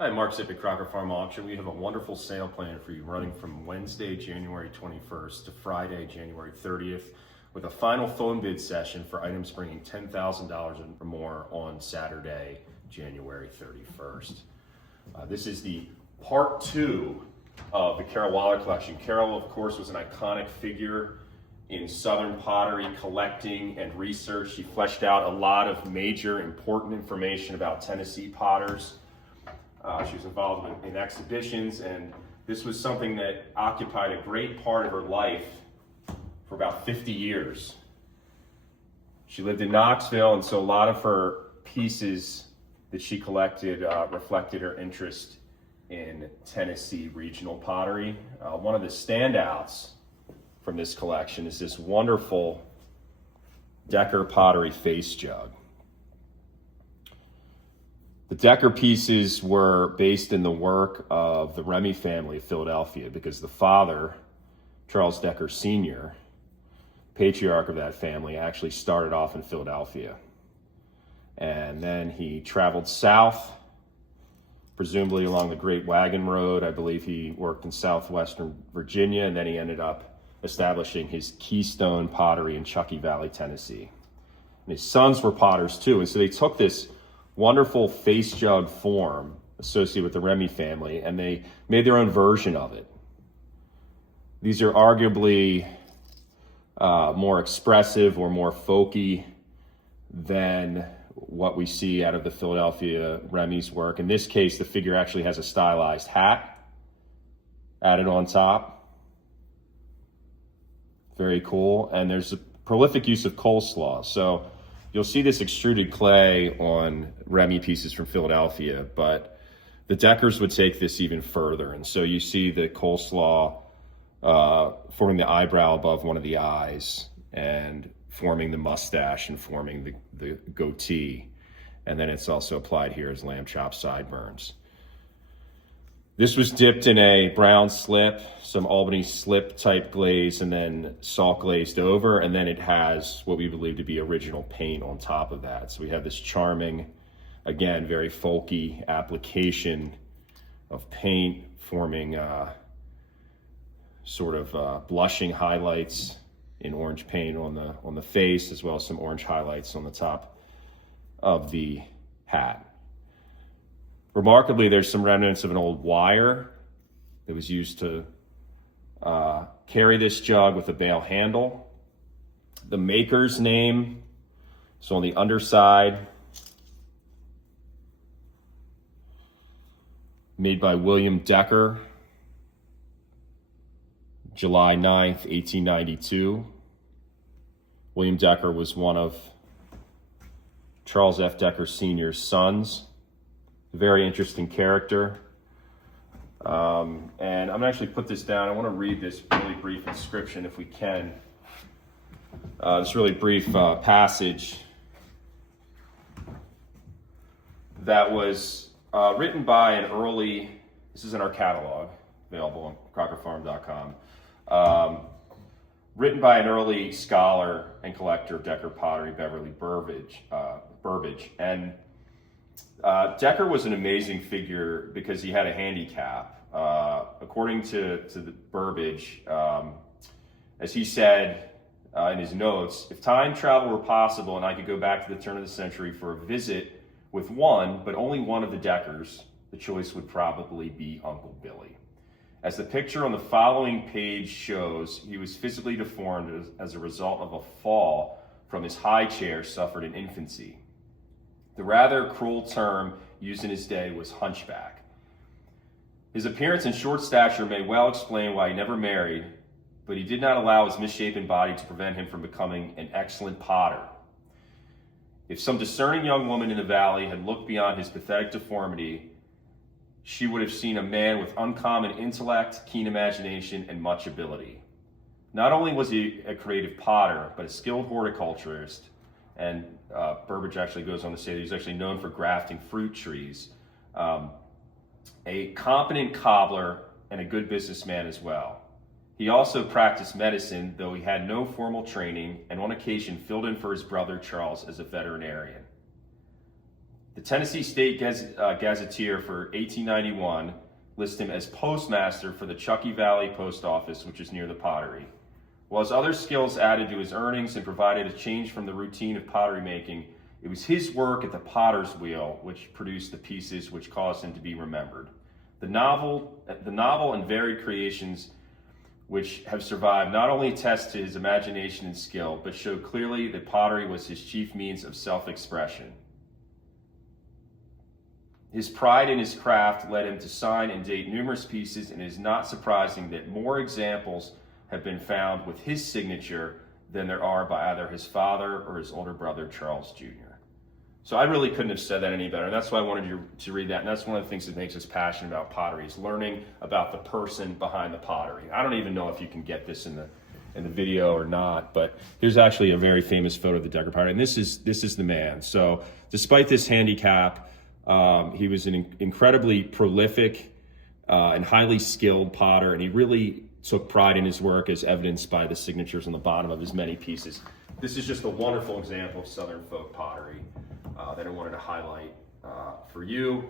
Hi, Mark Zip at Crocker Farm Auction. We have a wonderful sale plan for you running from Wednesday, January 21st to Friday, January 30th, with a final phone bid session for items bringing $10,000 or more on Saturday, January 31st. This is the part two of the Carole Wahler collection. Carole, of course, was an iconic figure in Southern pottery collecting and research. She fleshed out a lot of major important information about Tennessee potters. She was involved in exhibitions, and this was something that occupied a great part of her life for about 50 years. She lived in Knoxville, and so a lot of her pieces that she collected reflected her interest in Tennessee regional pottery. One of the standouts from this collection is this wonderful Decker pottery face jug. The Decker pieces were based in the work of the Remy family of Philadelphia because the father, Charles Decker Sr., patriarch of that family, actually started off in Philadelphia. And then he traveled south, presumably along the Great Wagon Road. I believe he worked in southwestern Virginia, and then he ended up establishing his Keystone Pottery in Chuckey Valley, Tennessee. And his sons were potters too, and so they took this wonderful face jug form associated with the Remy family, and they made their own version of it. These are arguably more expressive or more folky than what we see out of the Philadelphia Remy's work. In this case, the figure actually has a stylized hat added on top. Very cool. And there's a prolific use of coleslaw. So you'll see this extruded clay on Remy pieces from Philadelphia, but the Deckers would take this even further. And so you see the coleslaw forming the eyebrow above one of the eyes and forming the mustache and forming the goatee. And then it's also applied here as lamb chop sideburns. This was dipped in a brown slip, some Albany slip type glaze, and then salt glazed over. And then it has what we believe to be original paint on top of that. So we have this charming, again, very folky application of paint forming sort of blushing highlights in orange paint on the face, as well as some orange highlights on the top of the hat. Remarkably, there's some remnants of an old wire that was used to carry this jug with a bale handle. The maker's name, so on the underside, made by William Decker, July 9th, 1892. William Decker was one of Charles F. Decker Sr.'s sons. A very interesting character. And I'm gonna actually put this down. I wanna read this really brief inscription if we can. This really brief passage that was written by an early, this is in our catalog, available on crockerfarm.com. Written by an early scholar and collector of Decker pottery, Beverly Burbage. And Decker was an amazing figure because he had a handicap. According to the Burbage, as he said in his notes, if time travel were possible and I could go back to the turn of the century for a visit with one, but only one of the Deckers, the choice would probably be Uncle Billy. As the picture on the following page shows, he was physically deformed as a result of a fall from his high chair suffered in infancy. The rather cruel term used in his day was hunchback. His appearance and short stature may well explain why he never married, but he did not allow his misshapen body to prevent him from becoming an excellent potter. If some discerning young woman in the valley had looked beyond his pathetic deformity, she would have seen a man with uncommon intellect, keen imagination, and much ability. Not only was he a creative potter, but a skilled horticulturist, and Burbage actually goes on to say that he's actually known for grafting fruit trees, a competent cobbler, and a good businessman as well. He also practiced medicine, though he had no formal training, and on occasion filled in for his brother Charles as a veterinarian. The Tennessee State Gazetteer for 1891 lists him as postmaster for the Chuckey Valley Post Office, which is near the pottery. While his other skills added to his earnings and provided a change from the routine of pottery making, it was his work at the potter's wheel which produced the pieces which caused him to be remembered. The novel and varied creations which have survived not only attest to his imagination and skill, but show clearly that pottery was his chief means of self-expression. His pride in his craft led him to sign and date numerous pieces, and it is not surprising that more examples have been found with his signature than there are by either his father or his older brother, Charles Jr. So I really couldn't have said that any better. And that's why I wanted you to read that. And that's one of the things that makes us passionate about pottery, is learning about the person behind the pottery. I don't even know if you can get this in the video or not, but here's actually a very famous photo of the Decker pottery. And this is the man. So despite this handicap, he was an incredibly prolific and highly skilled potter, and he really took pride in his work, as evidenced by the signatures on the bottom of his many pieces. This is just a wonderful example of Southern folk pottery that I wanted to highlight for you.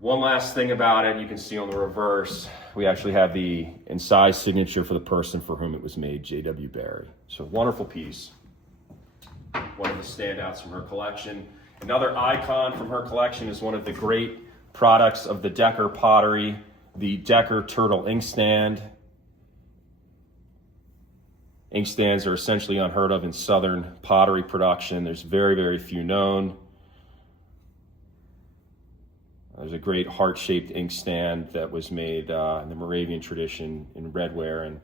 One last thing about it, you can see on the reverse, we actually have the incised signature for the person for whom it was made, J.W. Barry. So wonderful piece. One of the standouts from her collection. Another icon from her collection is one of the great products of the Decker pottery, the Decker turtle inkstand. Inkstands are essentially unheard of in Southern pottery production. There's very, very few known. There's a great heart-shaped inkstand that was made in the Moravian tradition in Redware in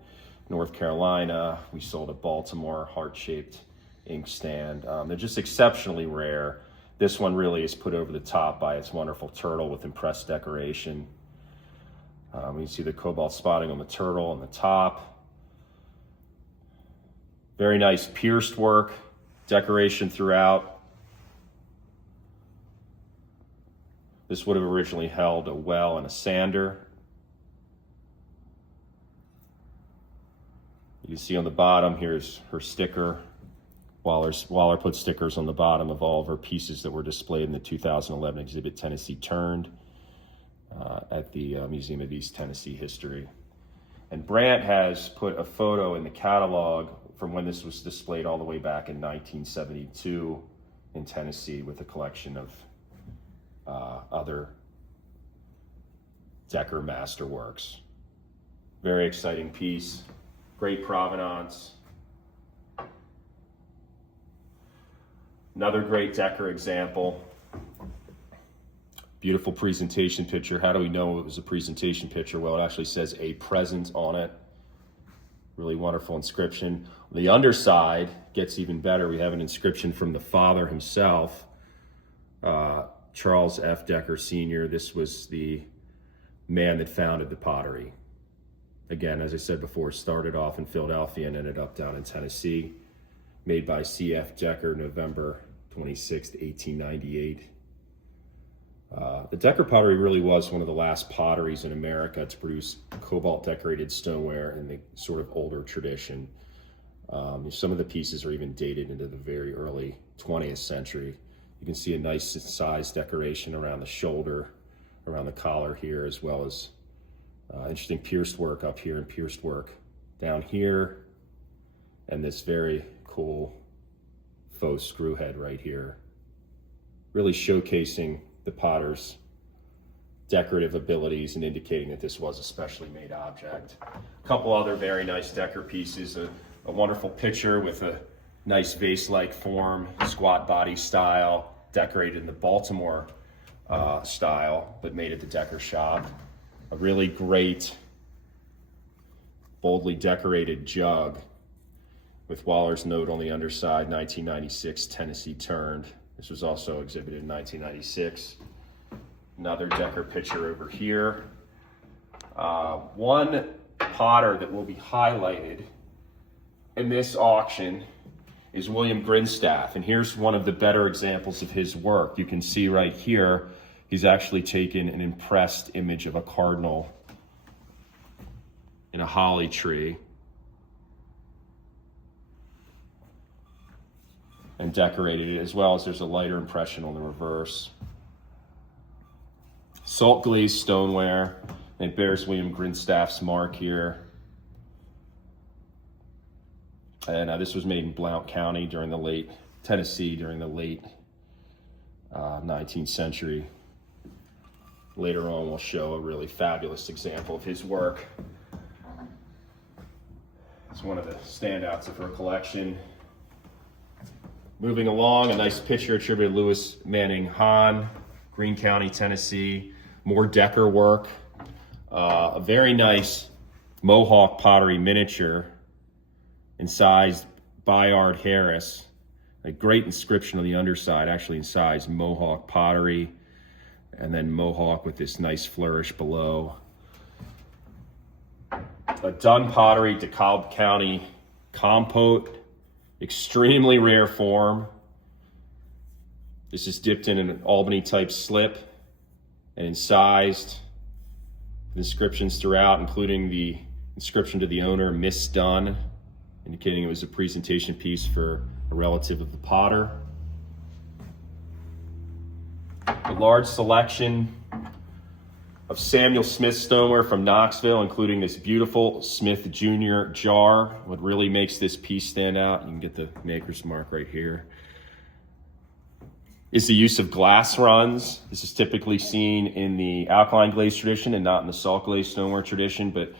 North Carolina. We sold a Baltimore heart-shaped inkstand. They're just exceptionally rare. This one really is put over the top by its wonderful turtle with impressed decoration. You can see the cobalt spotting on the turtle on the top. Very nice pierced work, decoration throughout. This would have originally held a well and a sander. You can see on the bottom, here's her sticker. Wahler put stickers on the bottom of all of her pieces that were displayed in the 2011 exhibit, Tennessee Turned, at the Museum of East Tennessee History. And Brandt has put a photo in the catalog from when this was displayed all the way back in 1972 in Tennessee, with a collection of other Decker masterworks. Very exciting piece, great provenance. Another great Decker example. Beautiful presentation picture. How do we know it was a presentation picture? Well, it actually says "A Present" on it. Really wonderful inscription. The underside gets even better. We have an inscription from the father himself, Charles F. Decker Sr. This was the man that founded the pottery. Again, as I said before, started off in Philadelphia and ended up down in Tennessee. Made by C.F. Decker, November 26, 1898. The Decker pottery really was one of the last potteries in America to produce cobalt decorated stoneware in the sort of older tradition. Some of the pieces are even dated into the very early 20th century. You can see a nice size decoration around the shoulder, around the collar here, as well as interesting pierced work up here and pierced work down here, and this very cool faux screw head right here, really showcasing the potter's decorative abilities and indicating that this was a specially made object. A couple other very nice Decker pieces, a wonderful pitcher with a nice vase-like form, squat body style, decorated in the Baltimore style, but made at the Decker shop. A really great, boldly decorated jug with Wahler's note on the underside, 1996 Tennessee Turned. This was also exhibited in 1996. Another Decker pitcher over here. One potter that will be highlighted in this auction is William Grinstaff, and here's one of the better examples of his work. You can see right here, he's actually taken an impressed image of a cardinal in a holly tree and decorated it, as well as there's a lighter impression on the reverse. salt glazed stoneware. It bears William Grinstaff's mark here. And this was made in Blount County Tennessee during the late 19th century. Later on, we'll show a really fabulous example of his work. It's one of the standouts of her collection. Moving along, a nice picture attributed to Lewis Manning Hahn, Greene County, Tennessee. More Decker work. A very nice Mohawk pottery miniature incised Bayard Harris. A great inscription on the underside, actually incised Mohawk pottery, and then Mohawk with this nice flourish below. A Dunn pottery, DeKalb County compote, extremely rare form. This is dipped in an Albany type slip and incised. Inscriptions throughout, including the inscription to the owner, Miss Dunn, indicating it was a presentation piece for a relative of the potter. A large selection of Samuel Smith stoneware from Knoxville, including this beautiful Smith Jr. jar. What really makes this piece stand out, you can get the maker's mark right here, is the use of glass runs. This is typically seen in the alkaline glaze tradition and not in the salt glaze stoneware tradition, but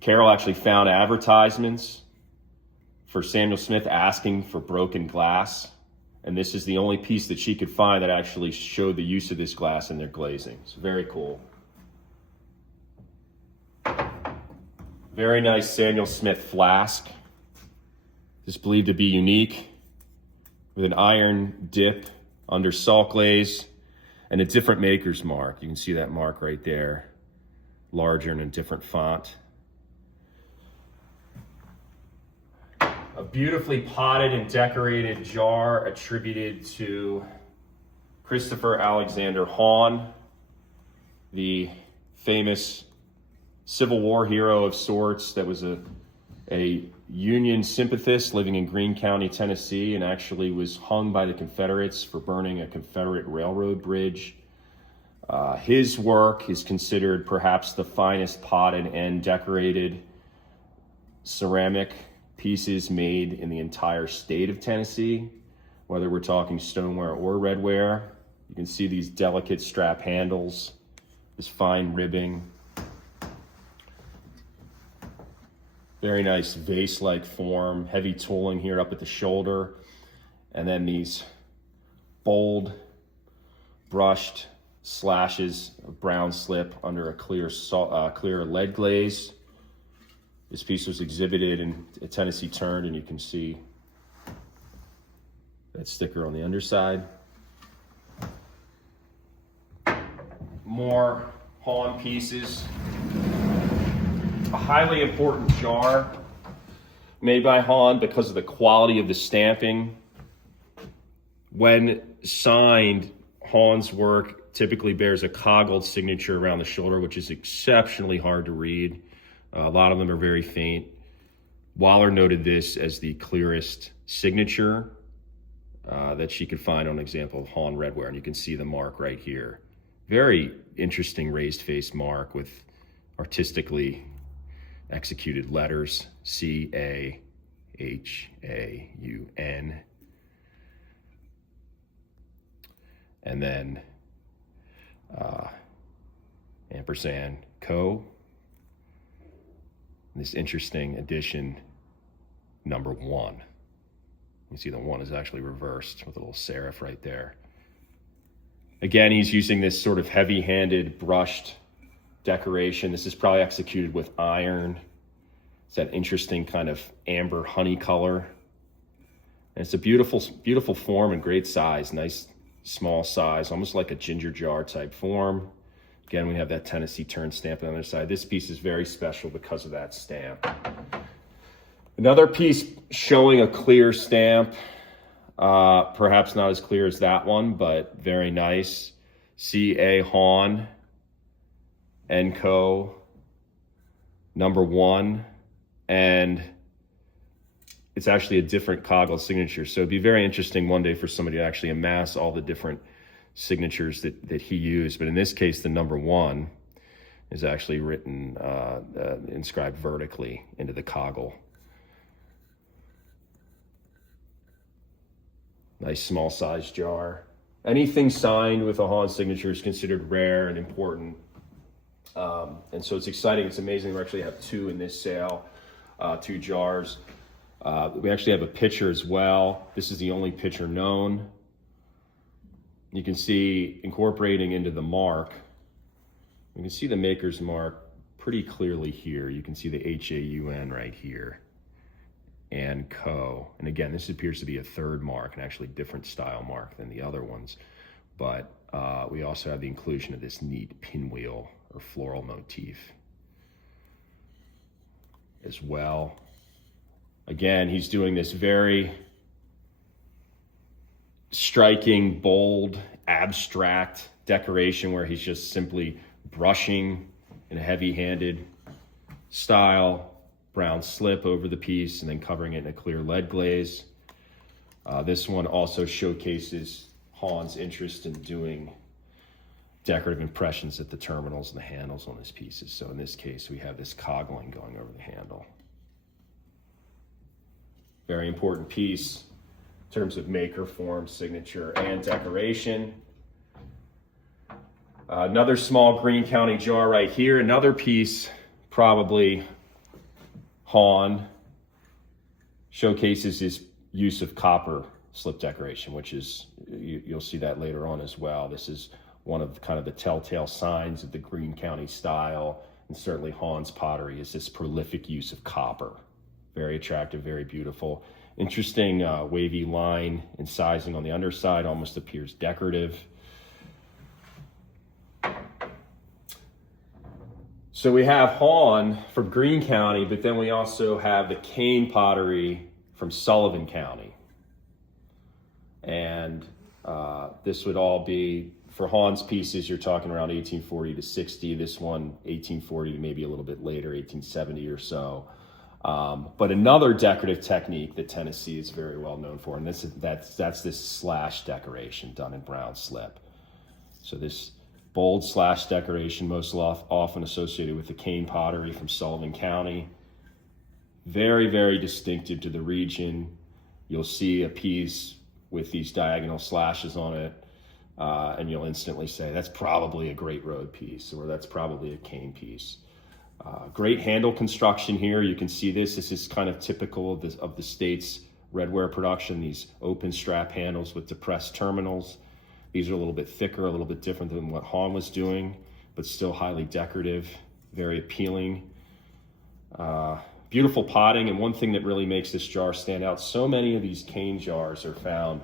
Carole actually found advertisements for Samuel Smith asking for broken glass, and this is the only piece that she could find that actually showed the use of this glass in their glazing. It's very cool. Very nice Samuel Smith flask. This is believed to be unique, with an iron dip under salt glaze and a different maker's mark. You can see that mark right there, larger and a different font. A beautifully potted and decorated jar attributed to Christopher Alexander Hahn, the famous Civil War hero of sorts that was a Union sympathist living in Greene County, Tennessee, and actually was hung by the Confederates for burning a Confederate railroad bridge. His work is considered perhaps the finest potted and decorated ceramic pieces made in the entire state of Tennessee, whether we're talking stoneware or redware. You can see these delicate strap handles, this fine ribbing. Very nice vase-like form, heavy tooling here up at the shoulder, and then these bold brushed slashes of brown slip under a clear lead glaze. This piece was exhibited in Tennessee Turned, and you can see that sticker on the underside. More Hahn pieces. A highly important jar made by Hahn because of the quality of the stamping. When signed, Hahn's work typically bears a coggled signature around the shoulder, which is exceptionally hard to read. A lot of them are very faint. Wahler noted this as the clearest signature that she could find on an example of Hahn redware, and you can see the mark right here. Very interesting raised face mark with artistically executed letters, C-A-H-A-U-N. And then ampersand Co. This interesting addition, number 1. You see the 1 is actually reversed with a little serif right there. Again, he's using this sort of heavy-handed brushed decoration. This is probably executed with iron. It's that interesting kind of amber honey color. And it's a beautiful, beautiful form and great size. Nice small size, almost like a ginger jar type form. Again, we have that Tennessee Turned stamp on the other side. This piece is very special because of that stamp. Another piece showing a clear stamp, perhaps not as clear as that one, but very nice. C.A. Hahn & Co. number 1. And it's actually a different coggle signature. So it'd be very interesting one day for somebody to actually amass all the different signatures that he used. But in this case, the number 1 is actually written, inscribed vertically into the coggle. Nice small size jar. Anything signed with a Hahn signature is considered rare and important. And so it's exciting. It's amazing. We actually have 2 in this sale, 2 jars. We actually have a pitcher as well. This is the only pitcher known. You can see incorporating into the mark. You can see the maker's mark pretty clearly here. You can see the HAUN right here, and Co. And again, this appears to be a 3rd mark, and actually different style mark than the other ones. But we also have the inclusion of this neat pinwheel or floral motif as well. Again, he's doing this very striking, bold, abstract decoration where he's just simply brushing in a heavy-handed style, brown slip over the piece, and then covering it in a clear lead glaze. This one also showcases Hahn's interest in doing decorative impressions at the terminals and the handles on his pieces. So in this case, we have this coggling going over the handle. Very important piece in terms of maker, form, signature, and decoration. Another small Greene County jar right here. Another piece, probably Hahn, showcases his use of copper slip decoration, which is, you'll see that later on as well. This is one of kind of the telltale signs of the Greene County style, and certainly Hahn's pottery is this prolific use of copper. Very attractive, very beautiful. Interesting wavy line and sizing on the underside, almost appears decorative. So we have Hahn from Greene County, but then we also have the Kane pottery from Sullivan County. And this would all be, for Hahn's pieces, you're talking around 1840 to 60. This one, 1840 to maybe a little bit later, 1870 or so. But another decorative technique that Tennessee is very well known for, and that's this slash decoration done in brown slip. So this bold slash decoration, most often associated with the Kane pottery from Sullivan County. Very, very distinctive to the region. You'll see a piece with these diagonal slashes on it, and you'll instantly say, that's probably a Great Road piece, or that's probably a Kane piece. Great handle construction here. You can see this. This is kind of typical of the state's redware production, these open strap handles with depressed terminals. These are a little bit thicker, a little bit different than what Hahn was doing, but still highly decorative, very appealing. Beautiful potting, and one thing that really makes this jar stand out, so many of these Kane jars are found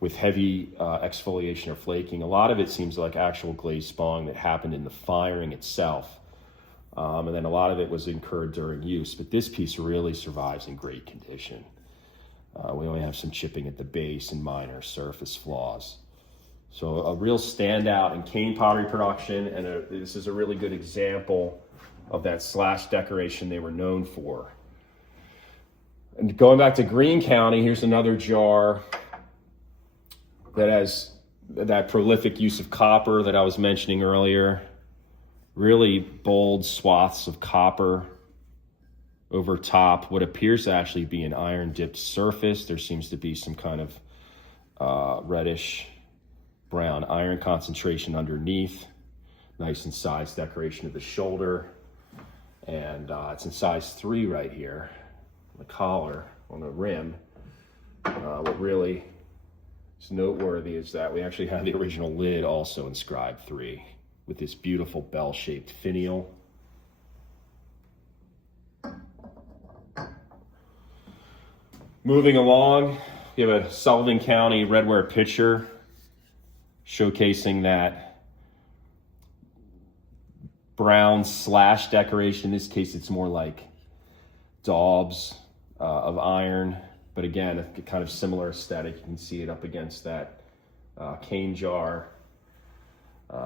with heavy exfoliation or flaking. A lot of it seems like actual glaze spawning that happened in the firing itself. And then a lot of it was incurred during use, but this piece really survives in great condition. We only have some chipping at the base and minor surface flaws. So a real standout in Kane pottery production, and this is a really good example of that slash decoration they were known for. And going back to Greene County, here's another jar that has that prolific use of copper that I was mentioning earlier. Really bold swaths of copper over top what appears to actually be an iron dipped surface. There seems to be some kind of reddish brown iron concentration underneath. Nice and sized decoration of the shoulder. And it's in size 3 right here. The collar on the rim. What really is noteworthy is that we actually have the original lid also inscribed 3 with this beautiful bell-shaped finial. Moving along, we have a Sullivan County redware pitcher showcasing that brown slash decoration. In this case, it's more like daubs of iron, but again, a kind of similar aesthetic. You can see it up against that Kane jar.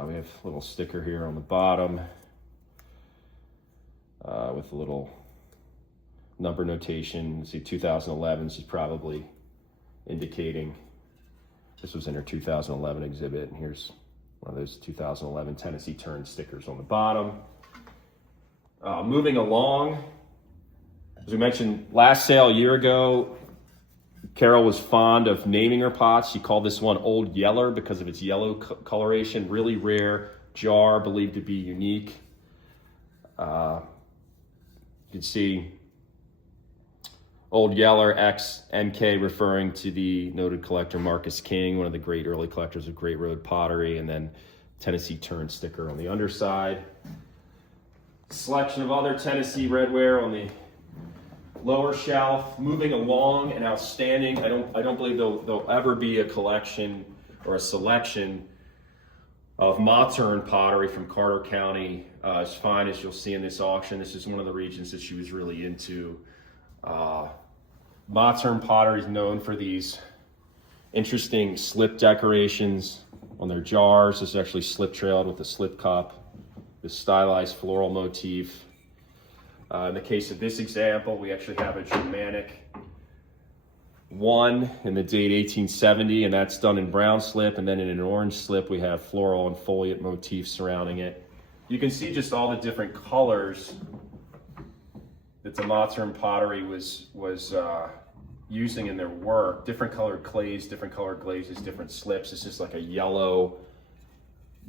We have a little sticker here on the bottom with a little number notation. You see 2011 is probably indicating This was in her 2011 exhibit, and here's one of those 2011 Tennessee Turn stickers on the bottom. Moving along, as we mentioned last sale a year ago, Carole was fond of naming her pots. She called this one Old Yeller because of its yellow coloration, really rare jar, believed to be unique. You can see Old Yeller X MK referring to the noted collector Marcus King, one of the great early collectors of Great Road pottery, and then Tennessee Turn sticker on the underside. Selection of other Tennessee redware on the lower shelf. Moving along, and outstanding. I don't believe there'll ever be a collection or a selection of modern pottery from Carter County as fine as you'll see in this auction. This is one of the regions that she was really into. Modern pottery is known for these interesting slip decorations on their jars. This is actually slip trailed with a slip cup. This stylized floral motif. In the case of this example, we actually have a Germanic one in the date 1870, and that's done in brown slip, and then in an orange slip we have floral and foliate motifs surrounding it. You can see just all the different colors that the modern pottery was using in their work. Different colored clays, different colored glazes, different slips. This is like a yellow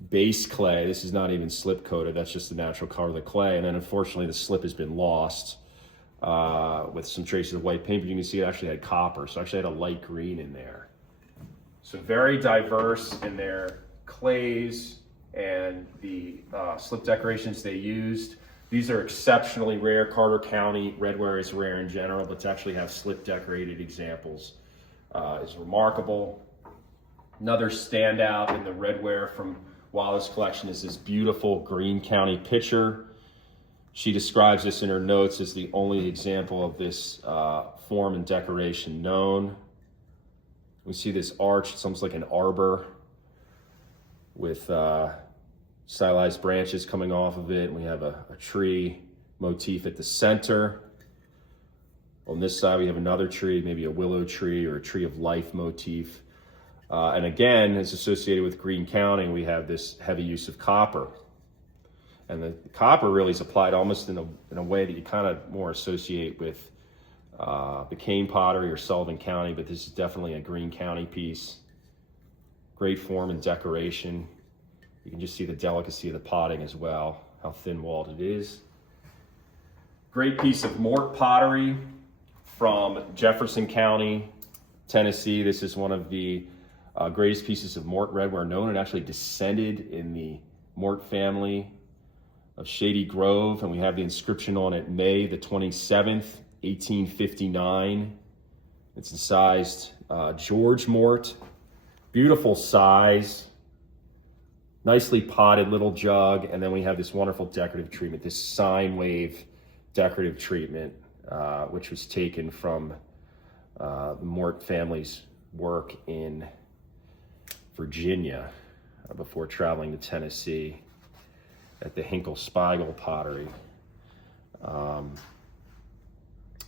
base clay. This is not even slip coated. That's just the natural color of the clay. And then unfortunately the slip has been lost with some traces of white paint, but you can see it actually had copper. So it actually had a light green in there. So very diverse in their clays and the slip decorations they used. These are exceptionally rare. Carter County redware is rare in general, but to actually have slip decorated examples is remarkable. Another standout in the redware from Wahler's collection is this beautiful Greene County pitcher. She describes this in her notes as the only example of this form and decoration known. We see this arch, it's almost like an arbor with stylized branches coming off of it. We have a tree motif at the center. On this side we have another tree, maybe a willow tree or a tree of life motif. And again, it's associated with Greene County. We have this heavy use of copper. And the copper really is applied almost in a way that you kind of more associate with the Kane pottery or Sullivan County, but this is definitely a Greene County piece. Great form and decoration. You can just see the delicacy of the potting as well, how thin-walled it is. Great piece of Mort pottery from Jefferson County, Tennessee. This is one of the greatest pieces of Mort redware known. It actually descended in the Mort family of Shady Grove, and we have the inscription on it, May the 27th, 1859. It's incised George Mort. Beautiful size, nicely potted little jug, and then we have this wonderful decorative treatment, this sine wave decorative treatment, which was taken from the Mort family's work in Virginia before traveling to Tennessee at the Hinkle-Spiegel pottery. But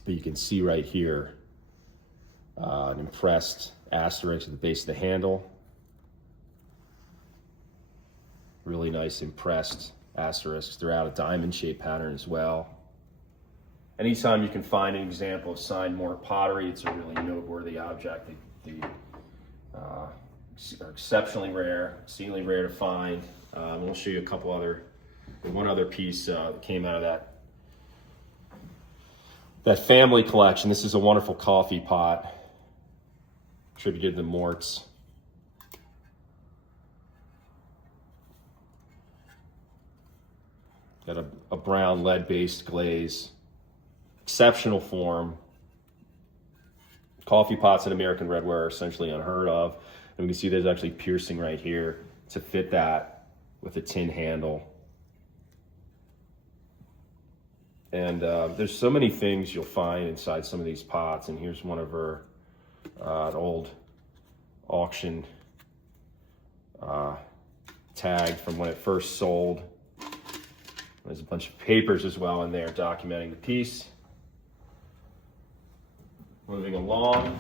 you can see right here an impressed asterisk at the base of the handle. Really nice impressed asterisks throughout, a diamond-shaped pattern as well. Anytime you can find an example of signed Mort pottery, it's a really noteworthy object. They are exceptionally rare, exceedingly rare to find. We'll show you a couple other, one other piece that came out of that family collection. This is a wonderful coffee pot attributed to the Morts. Got a brown lead-based glaze. Exceptional form. Coffee pots in American redware are essentially unheard of. And we can see there's actually piercing right here to fit that with a tin handle. And there's so many things you'll find inside some of these pots. And here's one of her an old auction tag from when it first sold. There's a bunch of papers as well in there documenting the piece. Moving along.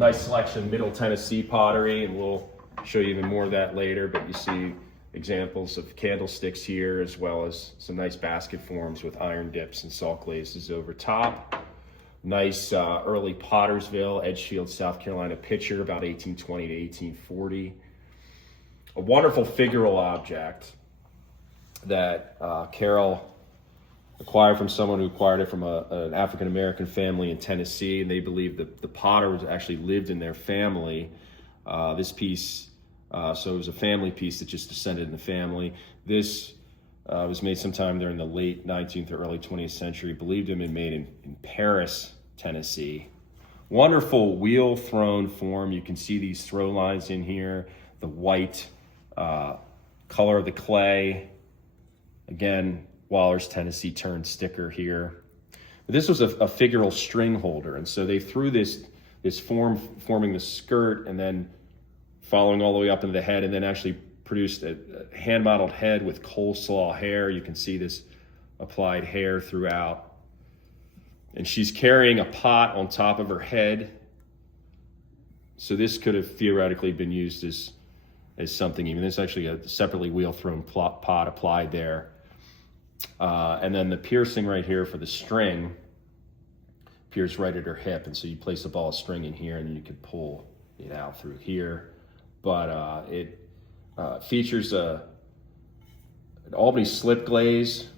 Nice selection of Middle Tennessee pottery, and we'll show you even more of that later, but you see examples of candlesticks here, as well as some nice basket forms with iron dips and salt glazes over top. Nice early Pottersville, Edgefield, South Carolina pitcher, about 1820 to 1840. A wonderful figural object that Carole acquired from someone who acquired it from an African-American family in Tennessee, and they believe that the potter actually lived in their family. This piece, so it was a family piece that just descended in the family. This was made sometime during the late 19th or early 20th century, believed to have been made in Paris, Tennessee. Wonderful wheel thrown form. You can see these throw lines in here, the white color of the clay. Again, Wahler's Tennessee turned sticker here. But this was a figural string holder, and so they threw this form forming the skirt and then following all the way up into the head, and then actually produced a hand-modeled head with coleslaw hair. You can see this applied hair throughout. And she's carrying a pot on top of her head. So this could have theoretically been used as something, even this is actually a separately wheel-thrown pot applied there. And then the piercing right here for the string appears right at her hip, and so you place a ball of string in here and then you could pull it out through here. But it features an Albany slip glaze,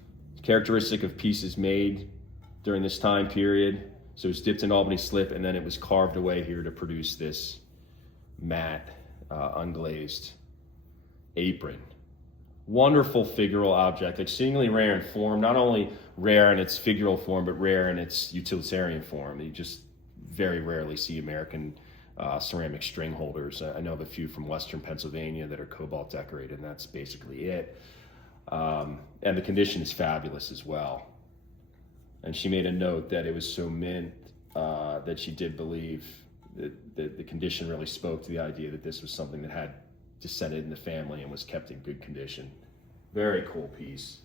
characteristic of pieces made during this time period. So it was dipped in Albany slip, and then it was carved away here to produce this matte, unglazed apron. Wonderful figural object, exceedingly rare in form, not only rare in its figural form, but rare in its utilitarian form. You just very rarely see American ceramic string holders. I know of a few from Western Pennsylvania that are cobalt decorated, and that's basically it. And the condition is fabulous as well. And she made a note that it was so mint that she did believe that the condition really spoke to the idea that this was something that had descended in the family and was kept in good condition. Very cool piece.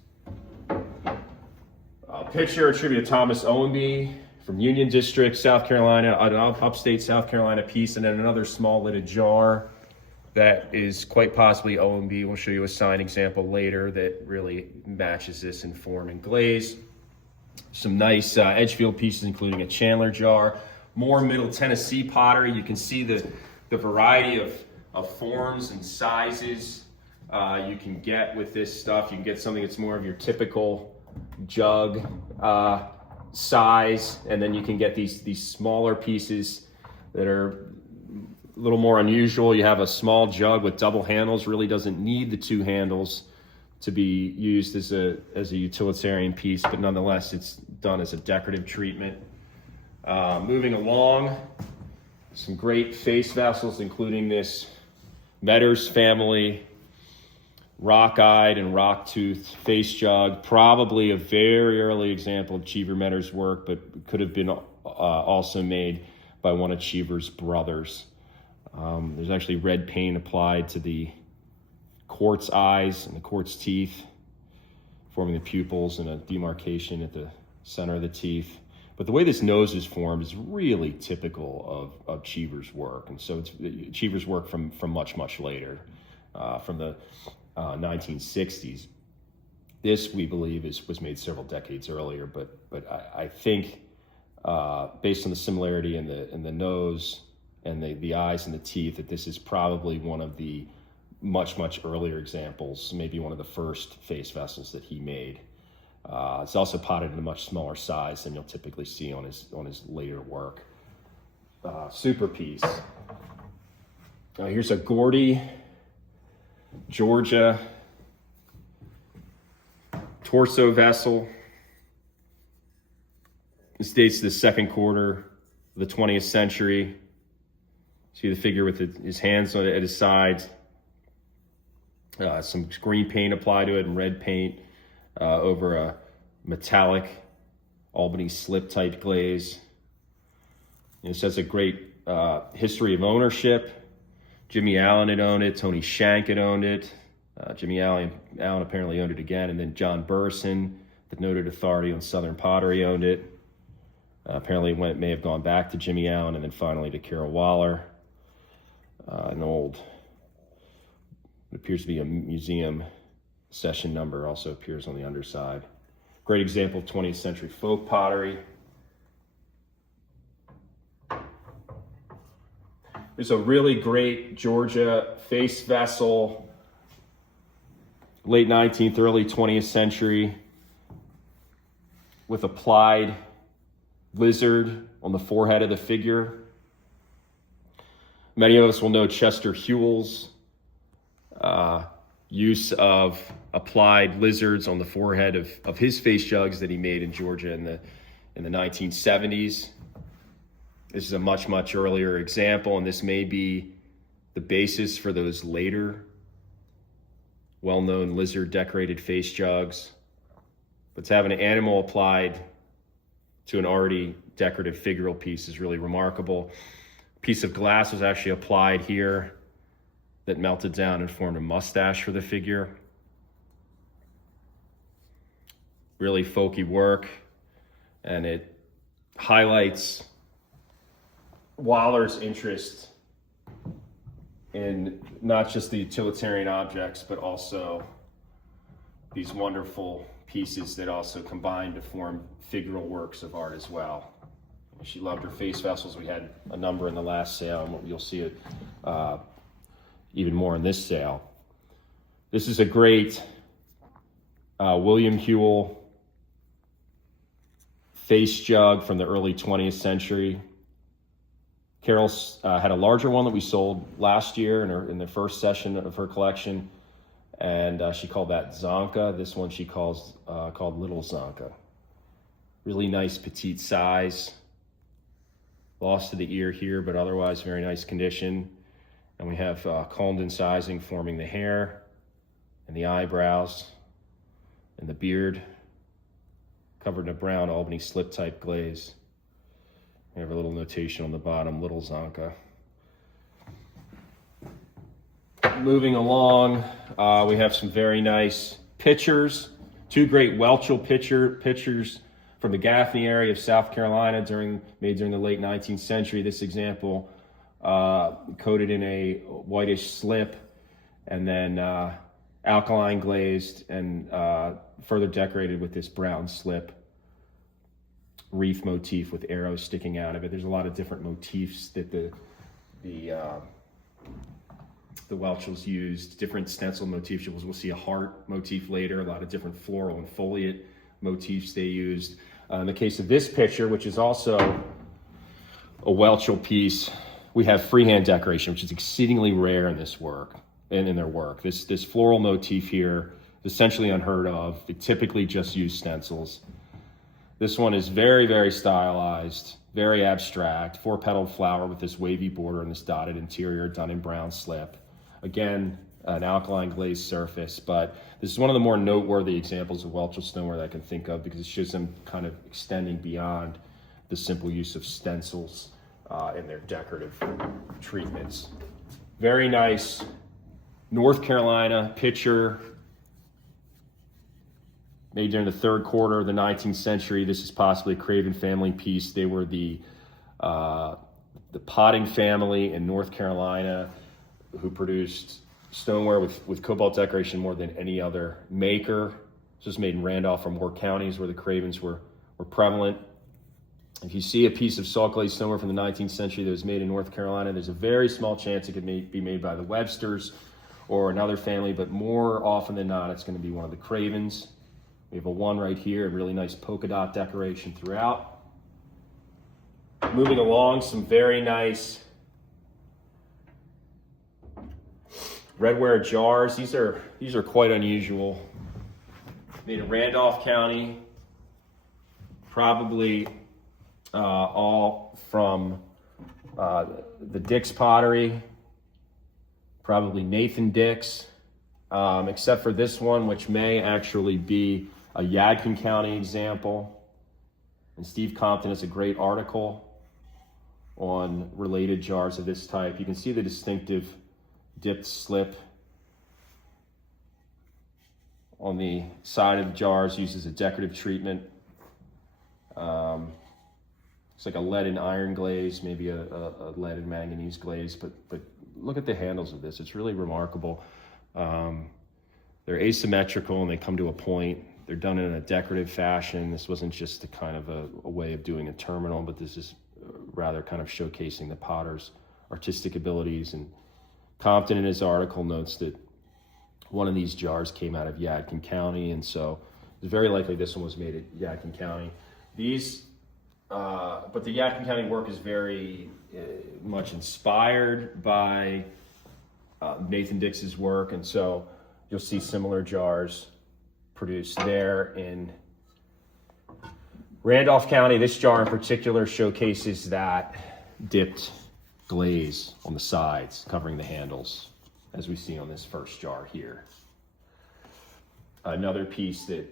Picture attributed to Thomas Owenby from Union District, South Carolina, an upstate South Carolina piece, and then another small lidded jar that is quite possibly Owenby. We'll show you a signed example later that really matches this in form and glaze. Some nice Edgefield pieces, including a Chandler jar. More Middle Tennessee pottery. You can see the variety of forms and sizes you can get with this stuff. You can get something that's more of your typical jug size, and then you can get these smaller pieces that are a little more unusual. You have a small jug with double handles, really doesn't need the two handles to be used as a utilitarian piece, but nonetheless it's done as a decorative treatment. Moving along, some great face vessels, including this Metters family rock-eyed and rock-toothed face jug, probably a very early example of Cheever Metters' work, but could have been also made by one of Cheever's brothers. There's actually red paint applied to the quartz eyes and the quartz teeth, forming the pupils and a demarcation at the center of the teeth. But the way this nose is formed is really typical of Cheever's work. And so it's Cheever's work from much, much later, from the 1960s. This, we believe, was made several decades earlier, but I think based on the similarity in the nose and the eyes and the teeth, that this is probably one of the much earlier examples, maybe one of the first face vessels that he made. It's also potted in a much smaller size than you'll typically see on his later work. Super piece. Here's a Gordy, Georgia torso vessel. This dates to the second quarter of the 20th century. See the figure with his hands at his sides. Some green paint applied to it and red paint over a metallic Albany slip type glaze. And this has a great history of ownership. Jimmy Allen had owned it, Tony Shank had owned it, Jimmy Allen apparently owned it again, and then John Burson, the noted authority on Southern pottery, owned it. Apparently may have gone back to Jimmy Allen and then finally to Carole Wahler. An old, it appears to be a museum session number, also appears on the underside. Great example of 20th century folk pottery. There's a really great Georgia face vessel, late 19th, early 20th century, with applied lizard on the forehead of the figure. Many of us will know Chester Hewell's use of applied lizards on the forehead of his face jugs that he made in Georgia in the 1970s. This is a much, much earlier example, and this may be the basis for those later well-known lizard decorated face jugs. But to have an animal applied to an already decorative figural piece is really remarkable. A piece of glass was actually applied here that melted down and formed a mustache for the figure. Really folky work, and it highlights Wahler's interest in not just the utilitarian objects, but also these wonderful pieces that also combine to form figural works of art as well. She loved her face vessels. We had a number in the last sale, and you'll see it even more in this sale. This is a great William Hewell face jug from the early 20th century. Carole had a larger one that we sold last year in the first session of her collection, and she called that Zonka. This one she called Little Zonka. Really nice petite size. Lost to the ear here, but otherwise very nice condition. And we have combed incising forming the hair and the eyebrows and the beard, covered in a brown Albany slip type glaze. We have a little notation on the bottom, Little Zonka. Moving along, we have some very nice pitchers. Two great Welchel pitchers from the Gaffney area of South Carolina made during the late 19th century. This example coated in a whitish slip and then alkaline glazed and further decorated with this brown slip wreath motif with arrows sticking out of it. There's a lot of different motifs that the Welchels used, different stencil motifs. We'll see a heart motif later, a lot of different floral and foliate motifs they used. In the case of this picture, which is also a Welchel piece, we have freehand decoration, which is exceedingly rare in this work and in their work. This floral motif here is essentially unheard of. They typically just use stencils. This one is very, very stylized, very abstract, four-petaled flower with this wavy border and this dotted interior done in brown slip. Again, an alkaline glazed surface, but this is one of the more noteworthy examples of Welchel stoneware that I can think of because it shows them kind of extending beyond the simple use of stencils in their decorative treatments. Very nice North Carolina pitcher made during the third quarter of the 19th century. This is possibly a Craven family piece. They were the potting family in North Carolina who produced stoneware with cobalt decoration more than any other maker. This was made in Randolph or Moore counties where the Cravens were prevalent. If you see a piece of salt glazed stoneware from the 19th century that was made in North Carolina, there's a very small chance it could be made by the Websters or another family, but more often than not, it's going to be one of the Cravens. We have a one right here, a really nice polka dot decoration throughout. Moving along, some very nice redware jars. These are quite unusual. Made in Randolph County, probably all from the Dix pottery, probably Nathan Dix, except for this one, which may actually be a Yadkin County example. And Steve Compton has a great article on related jars of this type. You can see the distinctive dipped slip on the side of the jars used as a decorative treatment. It's like a lead and iron glaze, maybe a lead and manganese glaze, but look at the handles of this. It's really remarkable. They're asymmetrical and they come to a point. They're done in a decorative fashion. This wasn't just a kind of a way of doing a terminal, but this is rather kind of showcasing the potter's artistic abilities. And Compton in his article notes that one of these jars came out of Yadkin County, and so it's very likely this one was made at Yadkin County. But the Yadkin County work is very much inspired by Nathan Dix's work, and so you'll see similar jars produced there in Randolph County. This jar in particular showcases that dipped glaze on the sides, covering the handles, as we see on this first jar here. Another piece that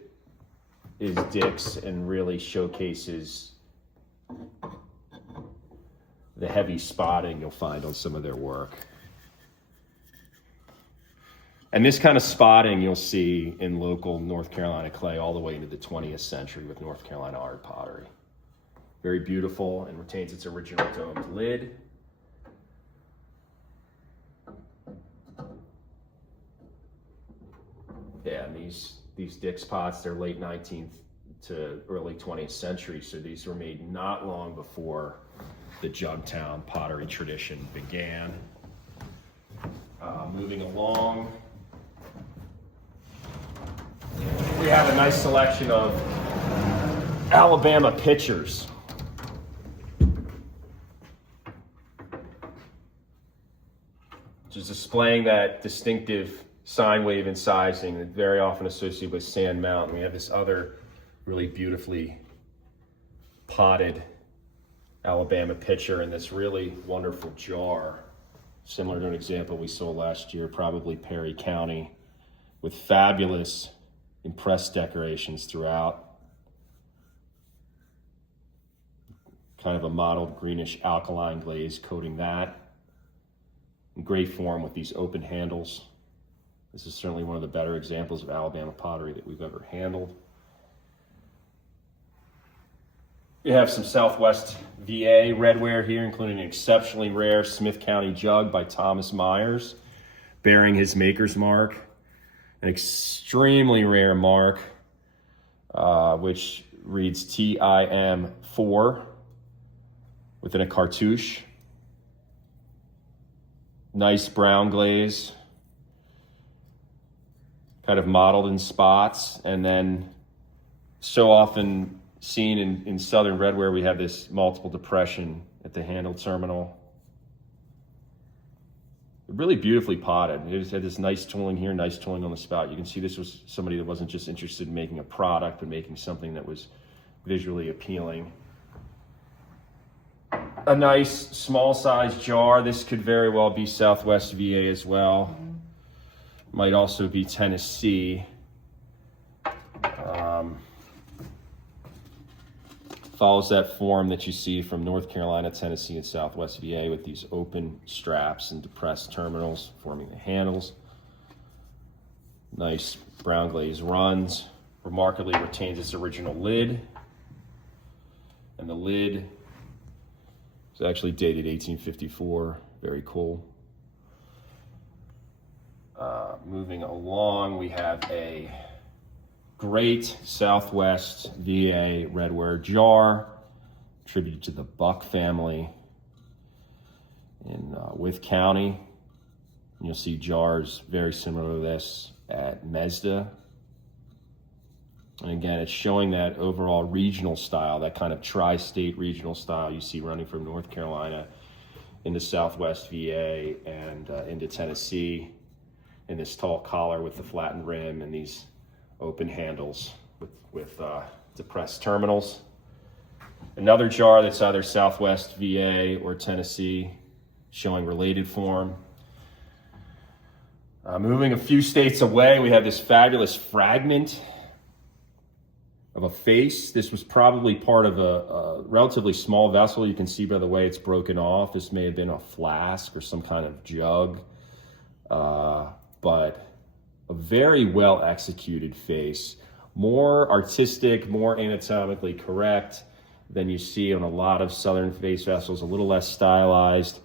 is Dix and really showcases the heavy spotting you'll find on some of their work. And this kind of spotting you'll see in local North Carolina clay all the way into the 20th century with North Carolina art pottery. Very beautiful and retains its original domed lid. Yeah, and these Dix pots, they're late 19th to early 20th century, so these were made not long before the Jugtown pottery tradition began. Moving along, we have a nice selection of Alabama pitchers. Just displaying that distinctive sine wave incising that very often associated with Sand Mountain. We have this other really beautifully potted Alabama pitcher in this really wonderful jar, similar to an example we saw last year, probably Perry County, with fabulous impressed decorations throughout. Kind of a mottled greenish alkaline glaze coating that. In great form with these open handles. This is certainly one of the better examples of Alabama pottery that we've ever handled. We have some Southwest VA redware here, including an exceptionally rare Smith County jug by Thomas Myers, bearing his maker's mark. An extremely rare mark, which reads TIM4 within a cartouche. Nice brown glaze, kind of mottled in spots, and then so often seen in southern redware, we have this multiple depression at the handle terminal. Really beautifully potted. It just had this nice tooling here, nice tooling on the spout. You can see this was somebody that wasn't just interested in making a product, but making something that was visually appealing. A nice small size jar. This could very well be Southwest VA as well. Might also be Tennessee. Follows that form that you see from North Carolina, Tennessee, and Southwest VA with these open straps and depressed terminals forming the handles. Nice brown glaze runs. Remarkably retains its original lid. And the lid is actually dated 1854. Very cool. Moving along, we have a great Southwest VA redware jar, attributed to the Buck family in Wythe County. And you'll see jars very similar to this at Mesda. And again, it's showing that overall regional style, that kind of tri-state regional style you see running from North Carolina into Southwest VA and into Tennessee, in this tall collar with the flattened rim and these open handles with depressed terminals. Another jar that's either Southwest VA or Tennessee, showing related form. Moving a few states away, we have this fabulous fragment of a face. This was probably part of a relatively small vessel. You can see by the way it's broken off. This may have been a flask or some kind of jug, but a very well executed face. More artistic, more anatomically correct than you see on a lot of Southern face vessels, a little less stylized.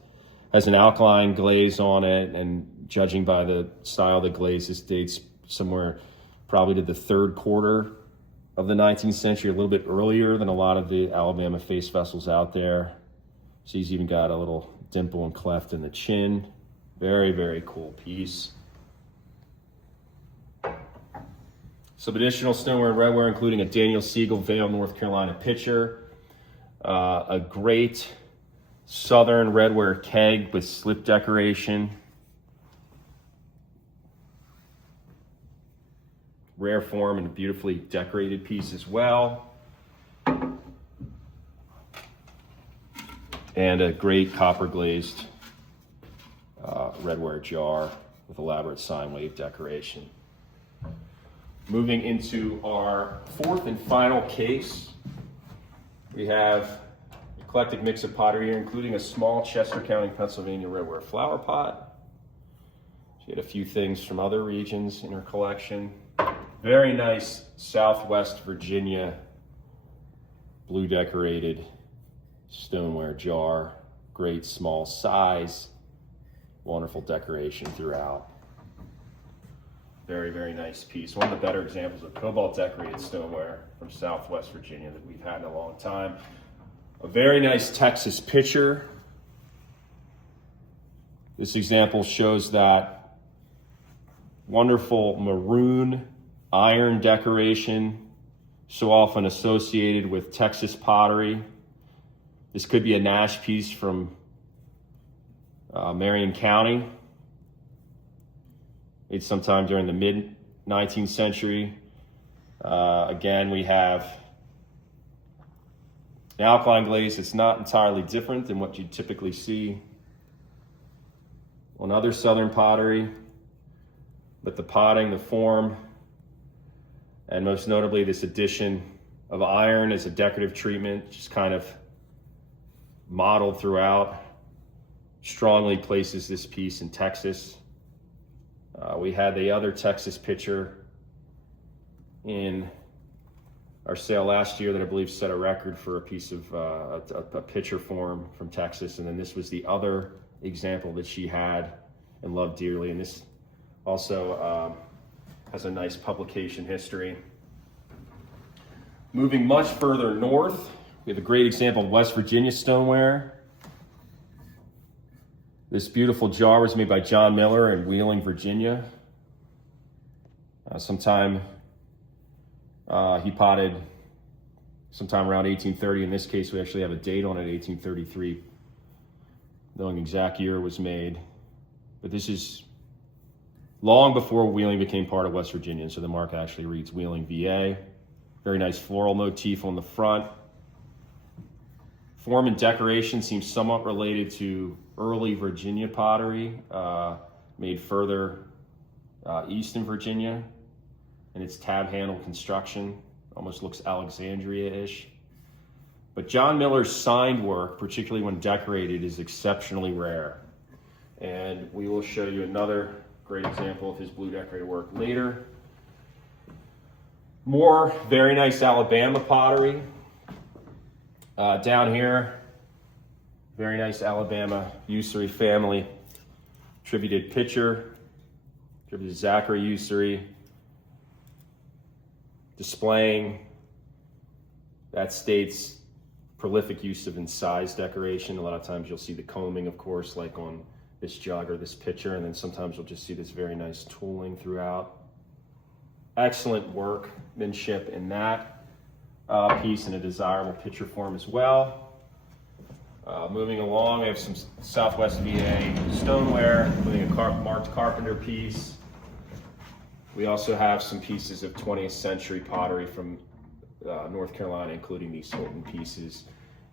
Has an alkaline glaze on it, and judging by the style of the glaze, this dates somewhere probably to the third quarter of the 19th century, a little bit earlier than a lot of the Alabama face vessels out there. She's even got a little dimple and cleft in the chin. Very, very cool piece. Some additional stoneware and redware, including a Daniel Siegel Vail, North Carolina pitcher, a great Southern redware keg with slip decoration, rare form and a beautifully decorated piece as well, and a great copper glazed redware jar with elaborate sine wave decoration. Moving into our fourth and final case, we have eclectic mix of pottery here, including a small Chester County, Pennsylvania redware flower pot. She had a few things from other regions in her collection. Very nice Southwest Virginia blue decorated stoneware jar. Great small size, wonderful decoration throughout. Very, very nice piece. One of the better examples of cobalt decorated stoneware from Southwest Virginia that we've had in a long time. A very nice Texas pitcher. This example shows that wonderful maroon iron decoration, so often associated with Texas pottery. This could be a Nash piece from Marion County, made sometime during the mid-19th century. Again, we have an alkaline glaze that's not entirely different than what you typically see on other Southern pottery, but the potting, the form, and most notably this addition of iron as a decorative treatment, just kind of modeled throughout, strongly places this piece in Texas. We had the other Texas pitcher in our sale last year that I believe set a record for a piece of a pitcher form from Texas, and then this was the other example that she had and loved dearly, and this also has a nice publication history. Moving much further north, we have a great example of West Virginia stoneware. This beautiful jar was made by John Miller in Wheeling, Virginia. He potted sometime around 1830. In this case, we actually have a date on it, 1833, knowing the exact year it was made. But this is long before Wheeling became part of West Virginia, so the mark actually reads Wheeling, VA. Very nice floral motif on the front. Form and decoration seems somewhat related to early Virginia pottery, made further east in Virginia, and its tab handle construction almost looks Alexandria-ish. But John Miller's signed work, particularly when decorated, is exceptionally rare. And we will show you another great example of his blue decorated work later. More very nice Alabama pottery. Down here, very nice Alabama Usury family attributed pitcher, attributed Zachary Usury, displaying that state's prolific use of incised decoration. A lot of times you'll see the combing, of course, like on this jug or this pitcher, and then sometimes you'll just see this very nice tooling throughout. Excellent workmanship in that piece, in a desirable pitcher form as well. Moving along, we have some Southwest VA stoneware, including a marked carpenter piece. We also have some pieces of 20th century pottery from North Carolina, including these Holton pieces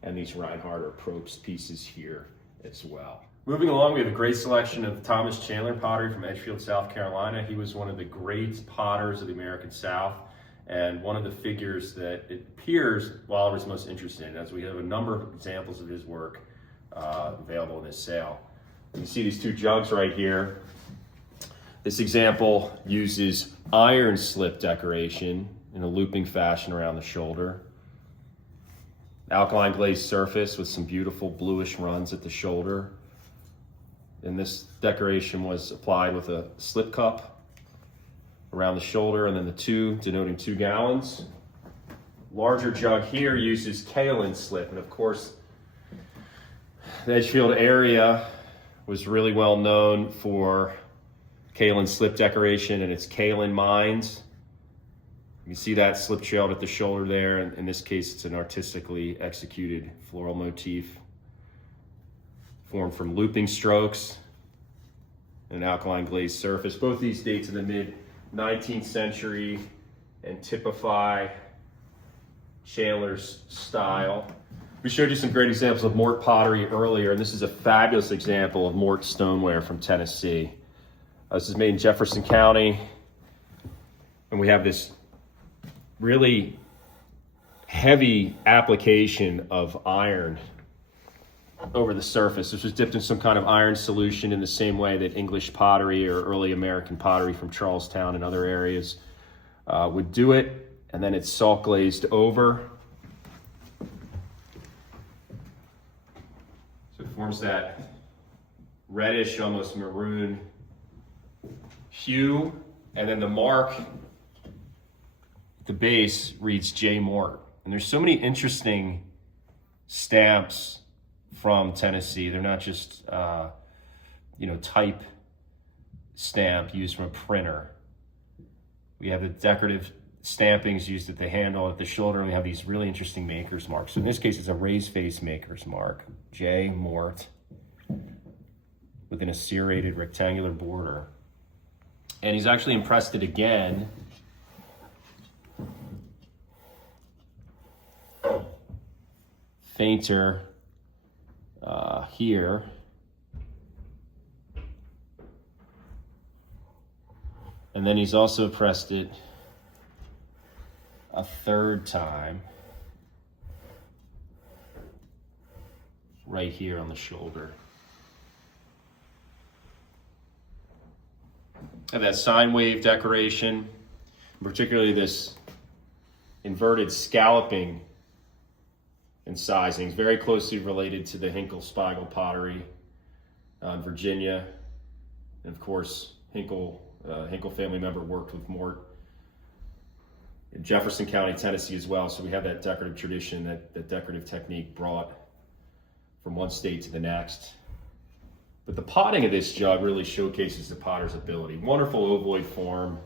and these Reinhardt or Probst pieces here as well. Moving along, we have a great selection of Thomas Chandler pottery from Edgefield, South Carolina. He was one of the great potters of the American South, and one of the figures that it appears Wahler was most interested in, as we have a number of examples of his work available in this sale. You can see these two jugs right here. This example uses iron slip decoration in a looping fashion around the shoulder. alkaline glazed surface with some beautiful bluish runs at the shoulder. And this decoration was applied with a slip cup around the shoulder, and then the 2 denoting 2 gallons. Larger jug here uses kaolin slip, and of course the Edgefield area was really well known for kaolin slip decoration and its kaolin mines. You see that slip trailed at the shoulder there, and in this case it's an artistically executed floral motif formed from looping strokes and an alkaline glazed surface. Both these dates in the mid-19th century and typify Chandler's style. We showed you some great examples of Mort pottery earlier, and this is a fabulous example of Mort stoneware from Tennessee. This is made in Jefferson County, and we have this really heavy application of iron over the surface. This was dipped in some kind of iron solution in the same way that English pottery or early American pottery from Charlestown and other areas would do it. And then it's salt glazed over. So it forms that reddish, almost maroon hue. And then the mark, the base reads J. Mort. And there's so many interesting stamps from Tennessee. They're not just, type stamp used from a printer. We have the decorative stampings used at the handle, at the shoulder, and we have these really interesting maker's marks. So in this case, it's a raised face maker's mark, J. Mort, within a serrated rectangular border. And he's actually impressed it again fainter here. And then he's also pressed it a 3rd time right here on the shoulder. And that sine wave decoration, particularly this inverted scalloping and sizing, is very closely related to the Hinkle-Spiegel pottery in Virginia. And of course, Hinkle family member worked with Mort in Jefferson County, Tennessee as well. So we have that decorative tradition, that decorative technique brought from one state to the next. But the potting of this jug really showcases the potter's ability. Wonderful ovoid form,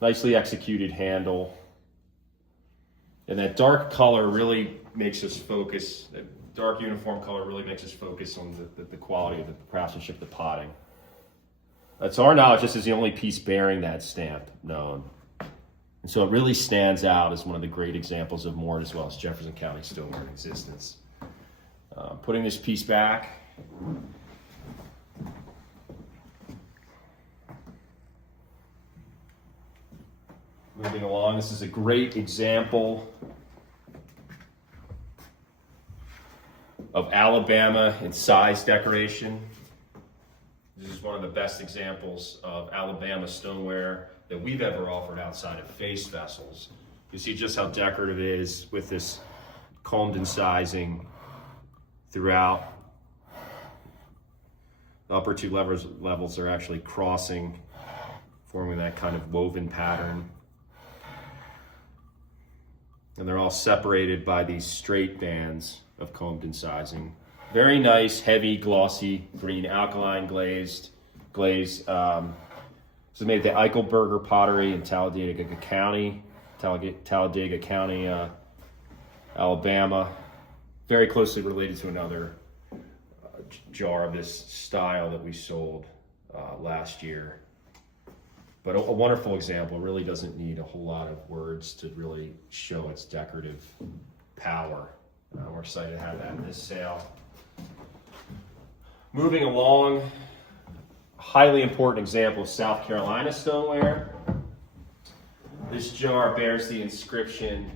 nicely executed handle. And that dark color really makes us focus, that dark uniform color really makes us focus on the quality of the craftsmanship of the potting. To our knowledge, this is the only piece bearing that stamp known. And so it really stands out as one of the great examples of Mort, as well as Jefferson County stoneware in existence. Putting this piece back. Moving along, this is a great example of Alabama in size decoration. This is one of the best examples of Alabama stoneware that we've ever offered outside of face vessels. You see just how decorative it is with this combed incising throughout. The upper 2 levels are actually crossing, forming that kind of woven pattern. And they're all separated by these straight bands of combed incising. Very nice, heavy, glossy green alkaline glaze. This is made at the Eichelberger Pottery in Talladega County, Alabama. Very closely related to another jar of this style that we sold last year. But a wonderful example. It really doesn't need a whole lot of words to really show its decorative power. We're excited to have that in this sale. Moving along, a highly important example of South Carolina stoneware. This jar bears the inscription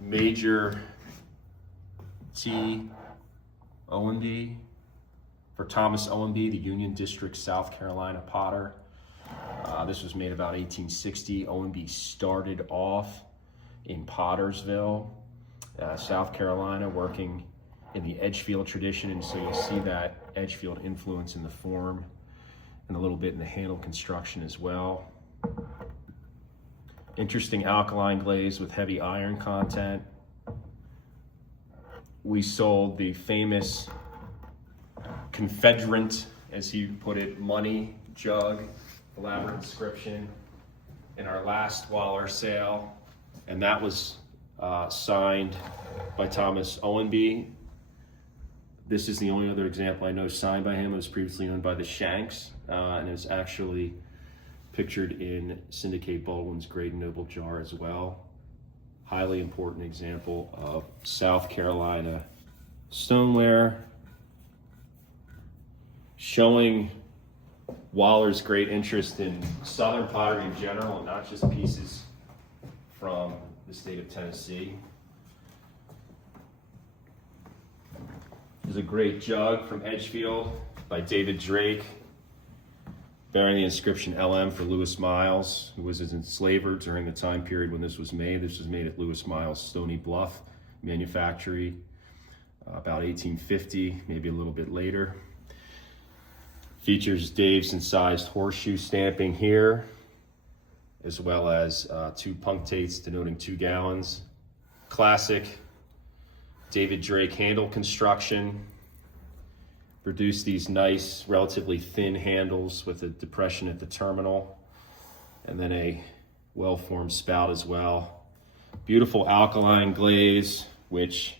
Major T. Owenby, for Thomas Owenby, the Union District, South Carolina potter. This was made about 1860. Owenby started off in Pottersville, South Carolina, working in the Edgefield tradition, and so you'll see that Edgefield influence in the form and a little bit in the handle construction as well. Interesting alkaline glaze with heavy iron content. We sold the famous Confederate, as he put it, money jug, elaborate inscription, in our last Wahler sale, and that was signed by Thomas Owenby. This is the only other example I know signed by him. It was previously owned by the Shanks, and is actually pictured in Syndicate Baldwin's Great and Noble jar as well. Highly important example of South Carolina stoneware, showing Wahler's great interest in Southern pottery in general, and not just pieces from the state of Tennessee. There's a great jug from Edgefield by David Drake, bearing the inscription LM for Lewis Miles, who was an enslaver during the time period when this was made. This was made at Lewis Miles' Stony Bluff manufactory, about 1850, maybe a little bit later. Features Dave's incised horseshoe stamping here, as well as 2 punctates denoting 2 gallons. Classic David Drake handle construction. Produced these nice, relatively thin handles with a depression at the terminal, and then a well-formed spout as well. Beautiful alkaline glaze, which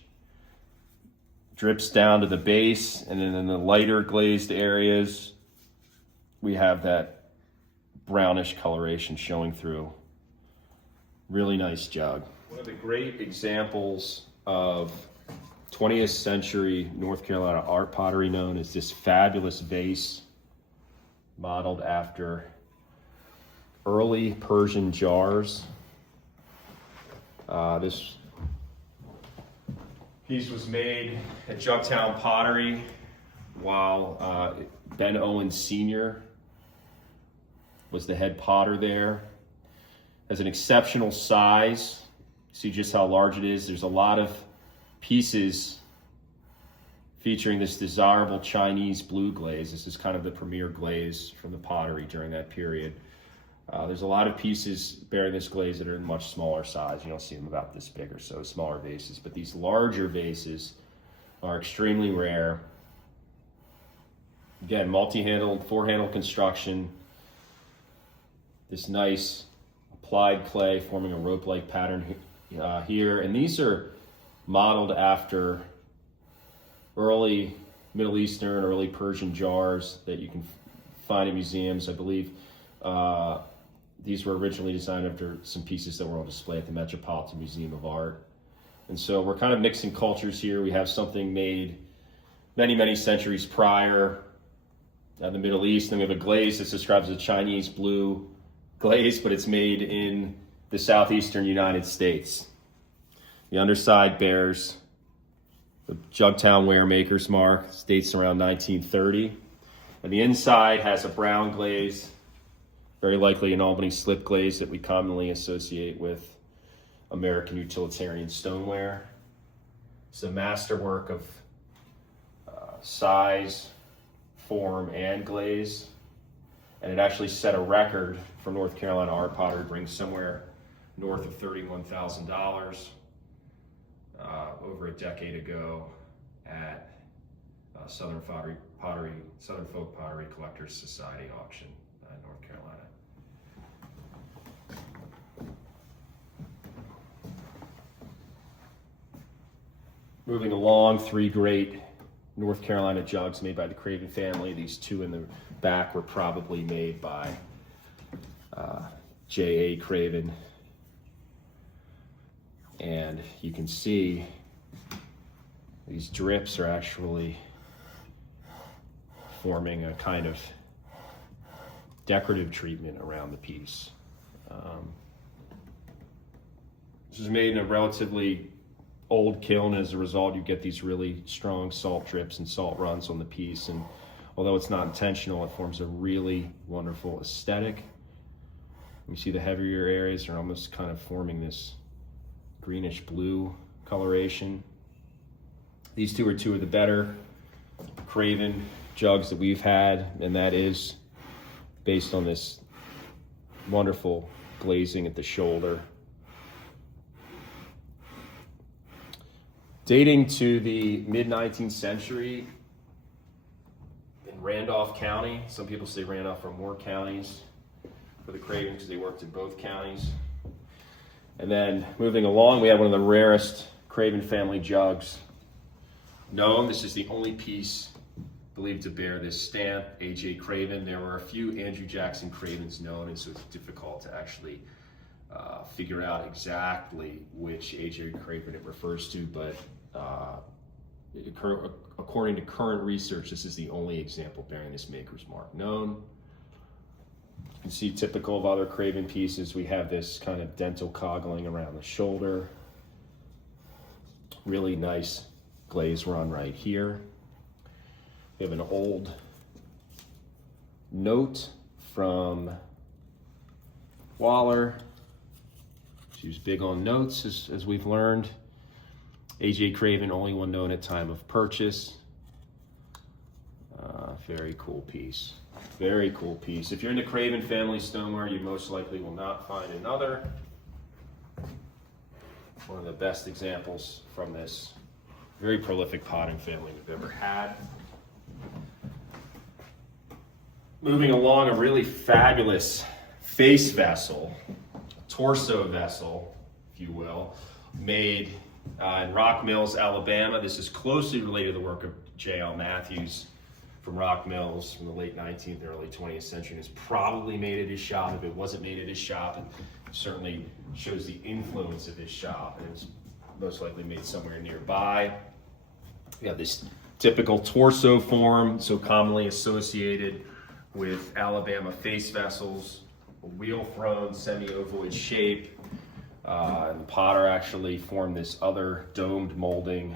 drips down to the base, and then in the lighter glazed areas, we have that brownish coloration showing through. Really nice jug. One of the great examples of 20th century North Carolina art pottery known as this fabulous vase modeled after early Persian jars. This piece was made at Jugtown Pottery while Ben Owens Sr. was the head potter there. Has an exceptional size. See just how large it is. There's a lot of pieces featuring this desirable Chinese blue glaze. This is kind of the premier glaze from the pottery during that period. There's a lot of pieces bearing this glaze that are in much smaller size. You don't see them about this big or so, smaller vases. But these larger vases are extremely rare. Again, multi-handled, 4-handle construction. This nice applied clay forming a rope-like pattern here. And these are modeled after early Middle Eastern, early Persian jars that you can find in museums. I believe these were originally designed after some pieces that were on display at the Metropolitan Museum of Art. And so we're kind of mixing cultures here. We have something made many, many centuries prior in the Middle East, and we have a glaze that's described as a Chinese blue glaze, but it's made in the southeastern United States. The underside bears the Jugtown Ware Maker's Mark. It dates around 1930. And the inside has a brown glaze, very likely an Albany slip glaze that we commonly associate with American utilitarian stoneware. It's a masterwork of size, form, and glaze. And it actually set a record for North Carolina art pottery, brings somewhere north of $31,000 over a decade ago at Southern Folk Pottery Collectors Society auction in North Carolina. Moving along, 3 great North Carolina jugs made by the Craven family. These 2 in the back were probably made by J.A. Craven. And you can see these drips are actually forming a kind of decorative treatment around the piece. This is made in a relatively old kiln. As a result, you get these really strong salt drips and salt runs on the piece. And although it's not intentional, it forms a really wonderful aesthetic. You see the heavier areas are almost kind of forming this greenish blue coloration. These two are two of the better Craven jugs that we've had, and that is based on this wonderful glazing at the shoulder. Dating to the mid-19th century in Randolph County. Some people say Randolph or more counties for the Cravens because they worked in both counties. And then moving along, we have one of the rarest Craven family jugs known. This is the only piece believed to bear this stamp, A.J. Craven. There were a few Andrew Jackson Cravens known, and so it's difficult to actually figure out exactly which A.J. Craven it refers to, but according to current research, this is the only example bearing this maker's mark known. You can see typical of other Craven pieces, we have this kind of dental coggling around the shoulder. Really nice glaze run right here. We have an old note from Wahler. She was big on notes, as we've learned. A.J. Craven, only one known at time of purchase. Very cool piece. Very cool piece. If you're in the Craven family stoneware, you most likely will not find another. One of the best examples from this very prolific potting family we've ever had. Moving along, a really fabulous face vessel, torso vessel, if you will, made in Rock Mills, Alabama. This is closely related to the work of J.L. Matthews from Rock Mills from the late 19th and early 20th century. And it's probably made at his shop. If it wasn't made at his shop, it certainly shows the influence of his shop. And it was most likely made somewhere nearby. We have this typical torso form, so commonly associated with Alabama face vessels, a wheel-thrown, semi-ovoid shape. And the potter actually formed this other domed molding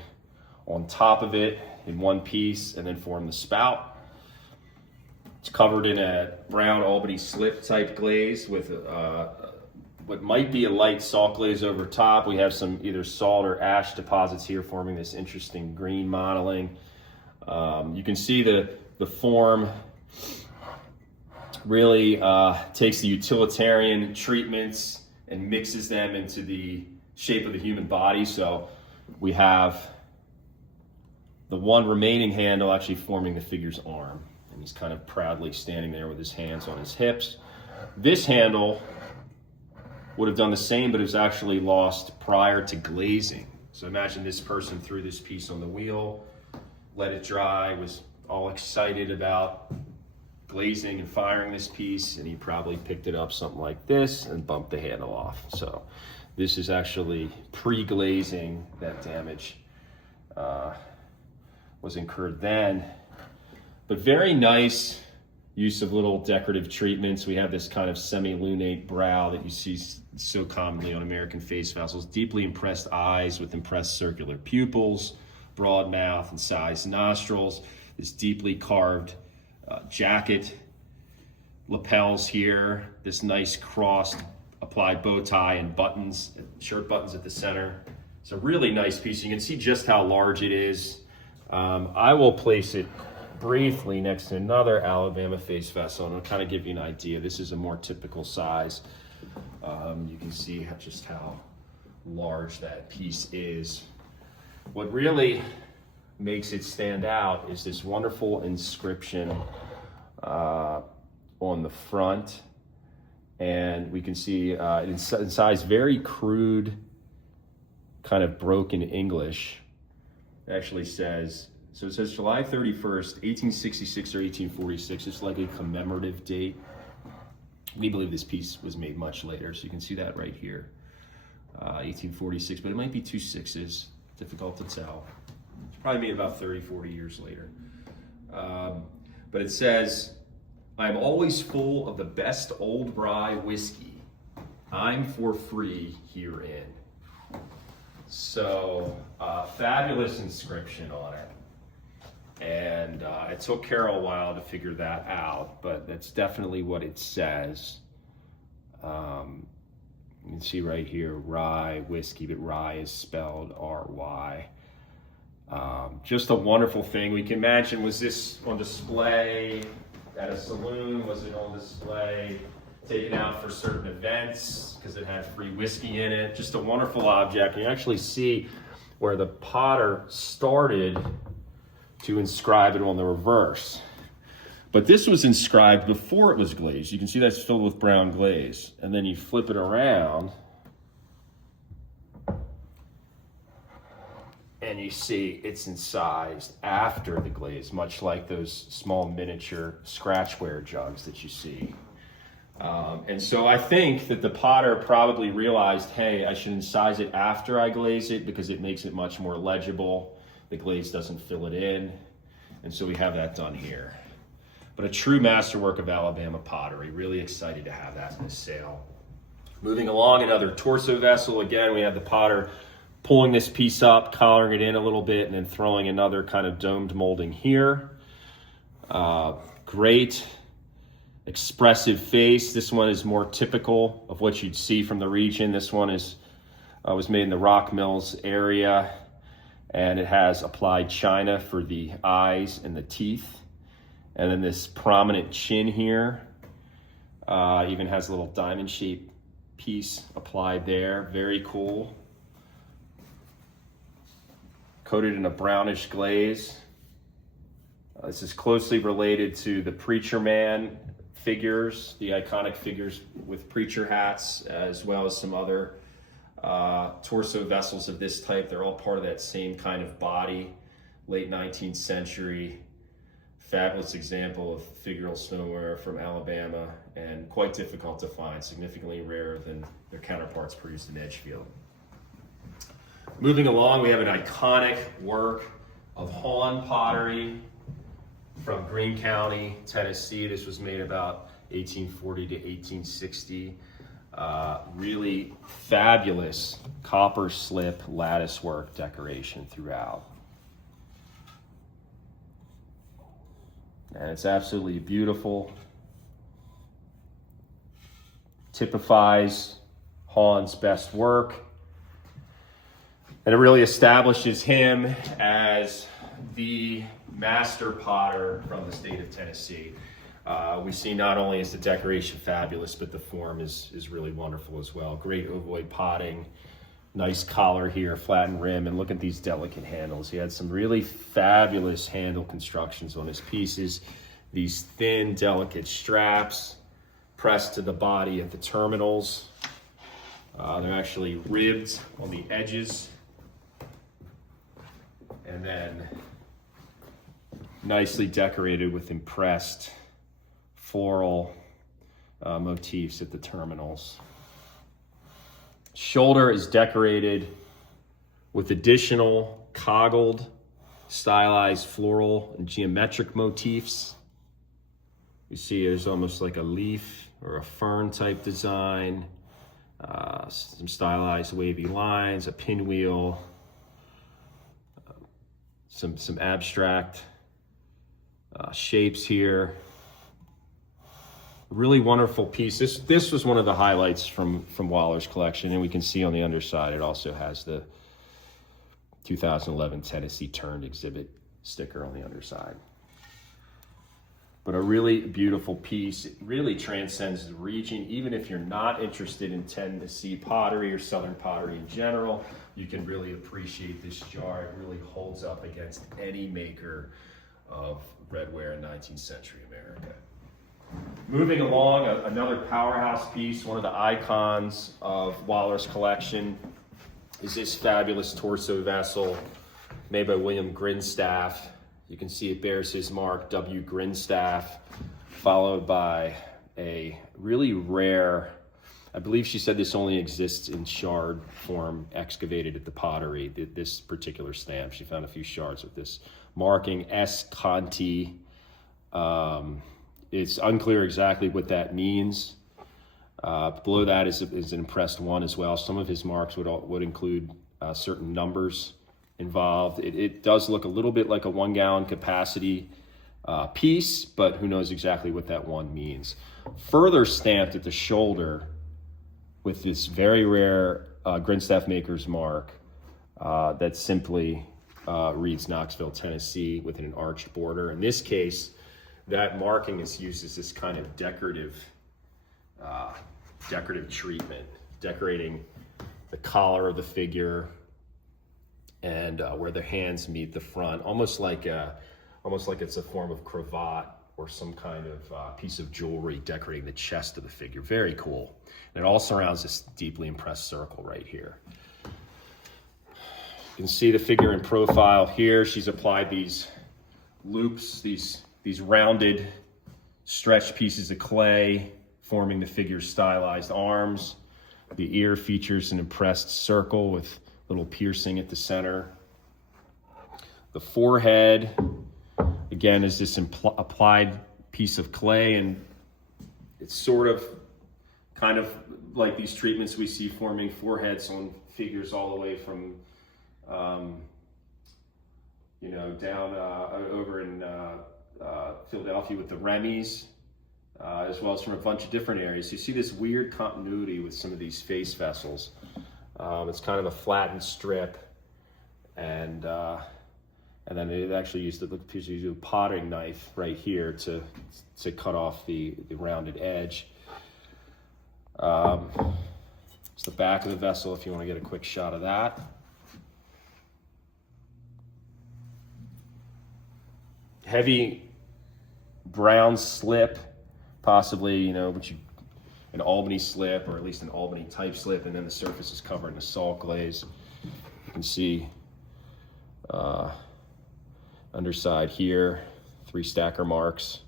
on top of it in one piece and then formed the spout. It's covered in a brown Albany slip type glaze with what might be a light salt glaze over top. We have some either salt or ash deposits here forming this interesting green modeling. You can see the form really takes the utilitarian treatments and mixes them into the shape of the human body. So we have the one remaining handle actually forming the figure's arm. And he's kind of proudly standing there with his hands on his hips. This handle would have done the same, but it was actually lost prior to glazing. So imagine this person threw this piece on the wheel, let it dry, was all excited about glazing and firing this piece, and he probably picked it up something like this and bumped the handle off. So this is actually pre-glazing. That damage was incurred then. But very nice use of little decorative treatments. We have this kind of semi-lunate brow that you see so commonly on American face vessels, deeply impressed eyes with impressed circular pupils, broad mouth and sized nostrils, this deeply carved jacket, lapels here, this nice crossed applied bow tie and buttons, shirt buttons at the center. It's a really nice piece. You can see just how large it is. I will place it briefly next to another Alabama face vessel and I'll kind of give you an idea. This is a more typical size. You can see just how large that piece is. What really makes it stand out is this wonderful inscription on the front, and we can see in size very crude, kind of broken English. It actually says, so it says July 31st, 1866 or 1846. It's like a commemorative date. We believe this piece was made much later, so you can see that right here, 1846, but it might be two sixes, difficult to tell. It's probably made about 30, 40 years later. But it says, I'm always full of the best old rye whiskey. I'm for free herein. So, fabulous inscription on it. And it took Carole a while to figure that out, but that's definitely what it says. You can see right here, rye, whiskey, but rye is spelled R-Y. Just a wonderful thing. We can imagine, was this on display at a saloon? Was it on display taken out for certain events because it had free whiskey in it? Just a wonderful object. And you actually see where the potter started to inscribe it on the reverse. But this was inscribed before it was glazed. You can see that's filled with brown glaze. And then you flip it around and you see it's incised after the glaze, much like those small miniature scratchware jugs that you see. And so I think that the potter probably realized, hey, I should incise it after I glaze it because it makes it much more legible. The glaze doesn't fill it in. And so we have that done here. But a true masterwork of Alabama pottery. Really excited to have that in the sale. Moving along, another torso vessel. Again, we have the potter pulling this piece up, collaring it in a little bit, and then throwing another kind of domed molding here. Great expressive face. This one is more typical of what you'd see from the region. This one was made in the Rock Mills area, and it has applied china for the eyes and the teeth. And then this prominent chin here even has a little diamond shaped piece applied there. Very cool. Coated in a brownish glaze. This is closely related to the Preacher Man figures, the iconic figures with preacher hats, as well as some other torso vessels of this type. They're all part of that same kind of body. Late 19th century, fabulous example of figural stoneware from Alabama, and quite difficult to find, significantly rarer than their counterparts produced in Edgefield. Moving along, we have an iconic work of Hahn pottery from Greene County, Tennessee. This was made about 1840 to 1860. Really fabulous copper slip lattice work decoration throughout. And it's absolutely beautiful. Typifies Hahn's best work. And it really establishes him as the master potter from the state of Tennessee. We see not only is the decoration fabulous, but the form is really wonderful as well. Great ovoid potting, nice collar here, flattened rim, and look at these delicate handles. He had some really fabulous handle constructions on his pieces. These thin, delicate straps pressed to the body at the terminals. They're actually ribbed on the edges. And then nicely decorated with impressed floral motifs at the terminals. Shoulder is decorated with additional coggled, stylized floral and geometric motifs. You see there's almost like a leaf or a fern type design, some stylized wavy lines, a pinwheel, some abstract shapes here. Really wonderful piece. This was one of the highlights from Wahler's collection, and we can see on the underside it also has the 2011 Tennessee Turned exhibit sticker on the underside. But a really beautiful piece. It really transcends the region. Even if you're not interested in Tennessee pottery or Southern pottery in general, you can really appreciate this jar. It really holds up against any maker of redware in 19th century America. Moving along, another powerhouse piece, one of the icons of Wahler's collection, is this fabulous torso vessel made by William Grinstaff. You can see it bears his mark, W. Grinstaff, followed by a really rare, I believe she said this only exists in shard form, excavated at the pottery, this particular stamp. She found a few shards with this marking, S. Conti. It's unclear exactly what that means. Below that is an impressed one as well. Some of his marks would include certain numbers involved. It does look a little bit like a 1 gallon capacity piece, but who knows exactly what that one means. Further stamped at the shoulder with this very rare Grinstaff Maker's Mark that simply reads Knoxville, Tennessee, with an arched border. In this case, that marking is used as this kind of decorative treatment, decorating the collar of the figure and where the hands meet the front, almost like it's a form of cravat or some kind of piece of jewelry decorating the chest of the figure. Very cool. And it all surrounds this deeply impressed circle right here. You can see the figure in profile here. She's applied these loops, these rounded stretched pieces of clay forming the figure's stylized arms. The ear features an impressed circle with little piercing at the center. The forehead, again, is this applied piece of clay, and it's sort of kind of like these treatments we see forming foreheads on figures all the way from down over in Philadelphia with the Remy's, as well as from a bunch of different areas. You see this weird continuity with some of these face vessels. It's kind of a flattened strip, and then it actually used a potting knife right here to cut off the rounded edge. It's the back of the vessel if you want to get a quick shot of that. Heavy brown slip, possibly, an Albany slip, or at least an Albany type slip, and then the surface is covered in a salt glaze. You can see underside here, 3 stacker marks.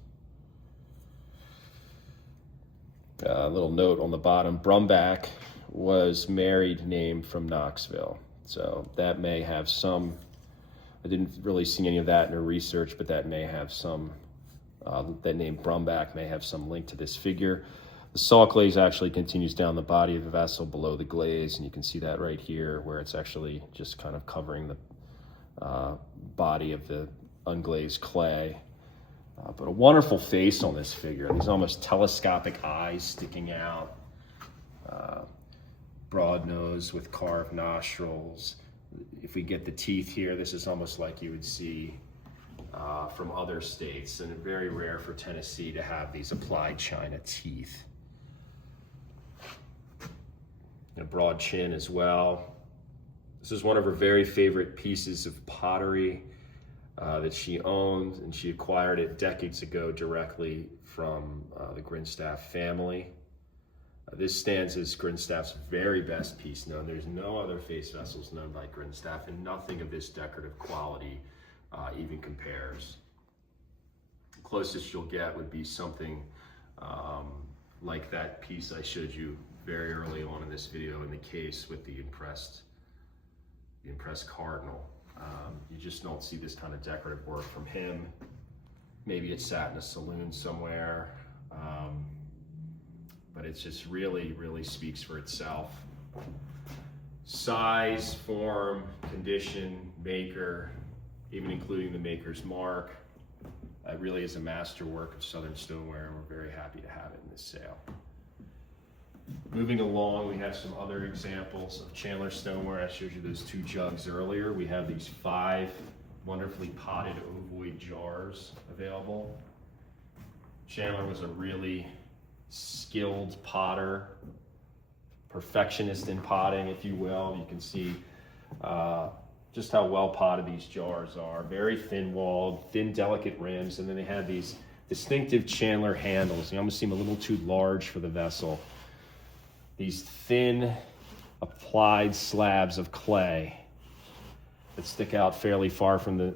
A little note on the bottom, Brumback was married name from Knoxville. So that may have some, I didn't really see any of that in her research, but that may have some, that name Brumback may have some link to this figure. The salt glaze actually continues down the body of the vessel below the glaze, and you can see that right here where it's actually just kind of covering the body of the unglazed clay. But a wonderful face on this figure. These almost telescopic eyes sticking out. Broad nose with carved nostrils. If we get the teeth here, this is almost like you would see from other states, and very rare for Tennessee to have these applied china teeth. A broad chin as well. This is one of her very favorite pieces of pottery that she owned, and she acquired it decades ago directly from the Grinstaff family. This stands as Grinstaff's very best piece known. There's no other face vessels known by Grinstaff, and nothing of this decorative quality even compares. The closest you'll get would be something like that piece I showed you very early on in this video in the case with the impressed cardinal. You just don't see this kind of decorative work from him. Maybe it sat in a saloon somewhere, but it just really speaks for itself. Size, form, condition, maker, even including the maker's mark. It really is a masterwork of Southern stoneware, and we're very happy to have it in this sale. Moving along, we have some other examples of Chandler stoneware. I showed you those 2 jugs earlier. We have these 5 wonderfully potted ovoid jars available. Chandler was a really skilled potter, perfectionist in potting, if you will. You can see just how well potted these jars are. Very thin-walled, thin, delicate rims, and then they have these distinctive Chandler handles. They almost seem a little too large for the vessel. These thin, applied slabs of clay that stick out fairly far from the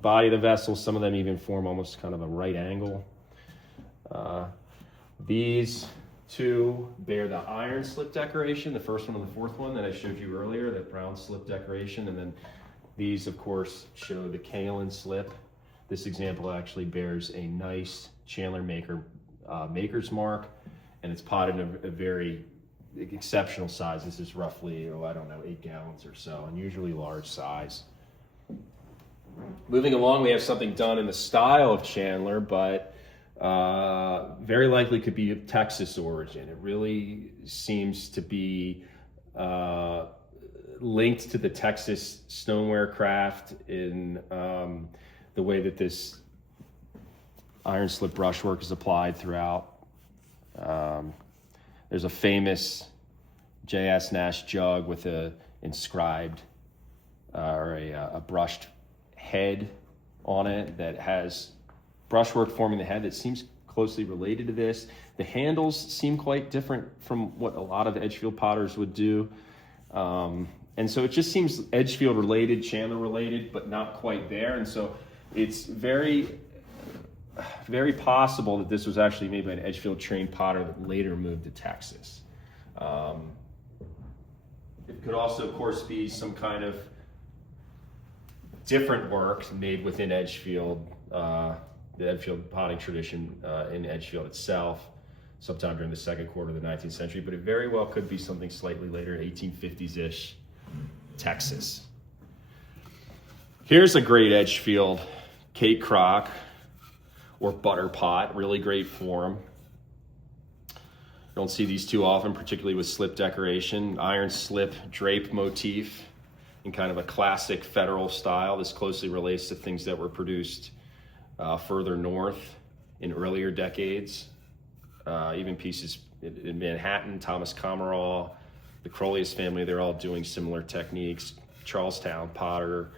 body of the vessel. Some of them even form almost kind of a right angle. These 2 bear the iron slip decoration, the first one and the fourth one that I showed you earlier, that brown slip decoration, and then these, of course, show the kaolin slip. This example actually bears a nice Chandler maker's mark, and it's potted in a very exceptional size. This is roughly, 8 gallons or so, unusually large size. Moving along, we have something done in the style of Chandler, but very likely could be of Texas origin. It really seems to be linked to the Texas stoneware craft in the way that this iron slip brushwork is applied throughout. There's a famous J.S. Nash jug with a inscribed or a brushed head on it that has brushwork forming the head that seems closely related to this. The handles seem quite different from what a lot of Edgefield potters would do. And so it just seems Edgefield related, Chandler related, but not quite there. And so it's very, very possible that this was actually made by an Edgefield trained potter that later moved to Texas. It could also, of course, be some kind of different work made within Edgefield, the Edgefield potting tradition in Edgefield itself, sometime during the second quarter of the 19th century, but it very well could be something slightly later, 1850s-ish, Texas. Here's a great Edgefield cake crock or butter pot, really great form. Don't see these too often, particularly with slip decoration. Iron slip drape motif in kind of a classic federal style. This closely relates to things that were produced further north in earlier decades. Even pieces in Manhattan, Thomas Comerall, the Carole family, they're all doing similar techniques. Charlestown pottery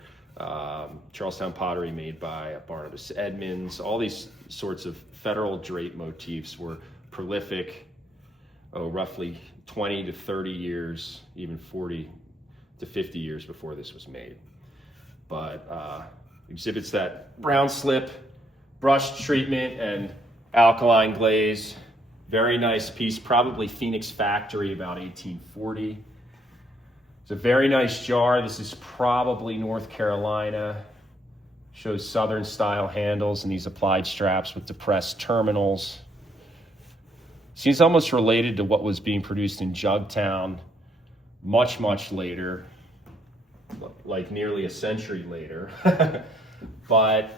made by Barnabas Edmonds. All these sorts of federal drape motifs were prolific, roughly 20 to 30 years, even 40 to 50 years before this was made. But exhibits that brown slip, brush treatment, and alkaline glaze. Very nice piece, probably Phoenix Factory, about 1840. It's a very nice jar. This is probably North Carolina. Shows Southern style handles and these applied straps with depressed terminals. Seems almost related to what was being produced in Jugtown much, much later, like nearly a century later. But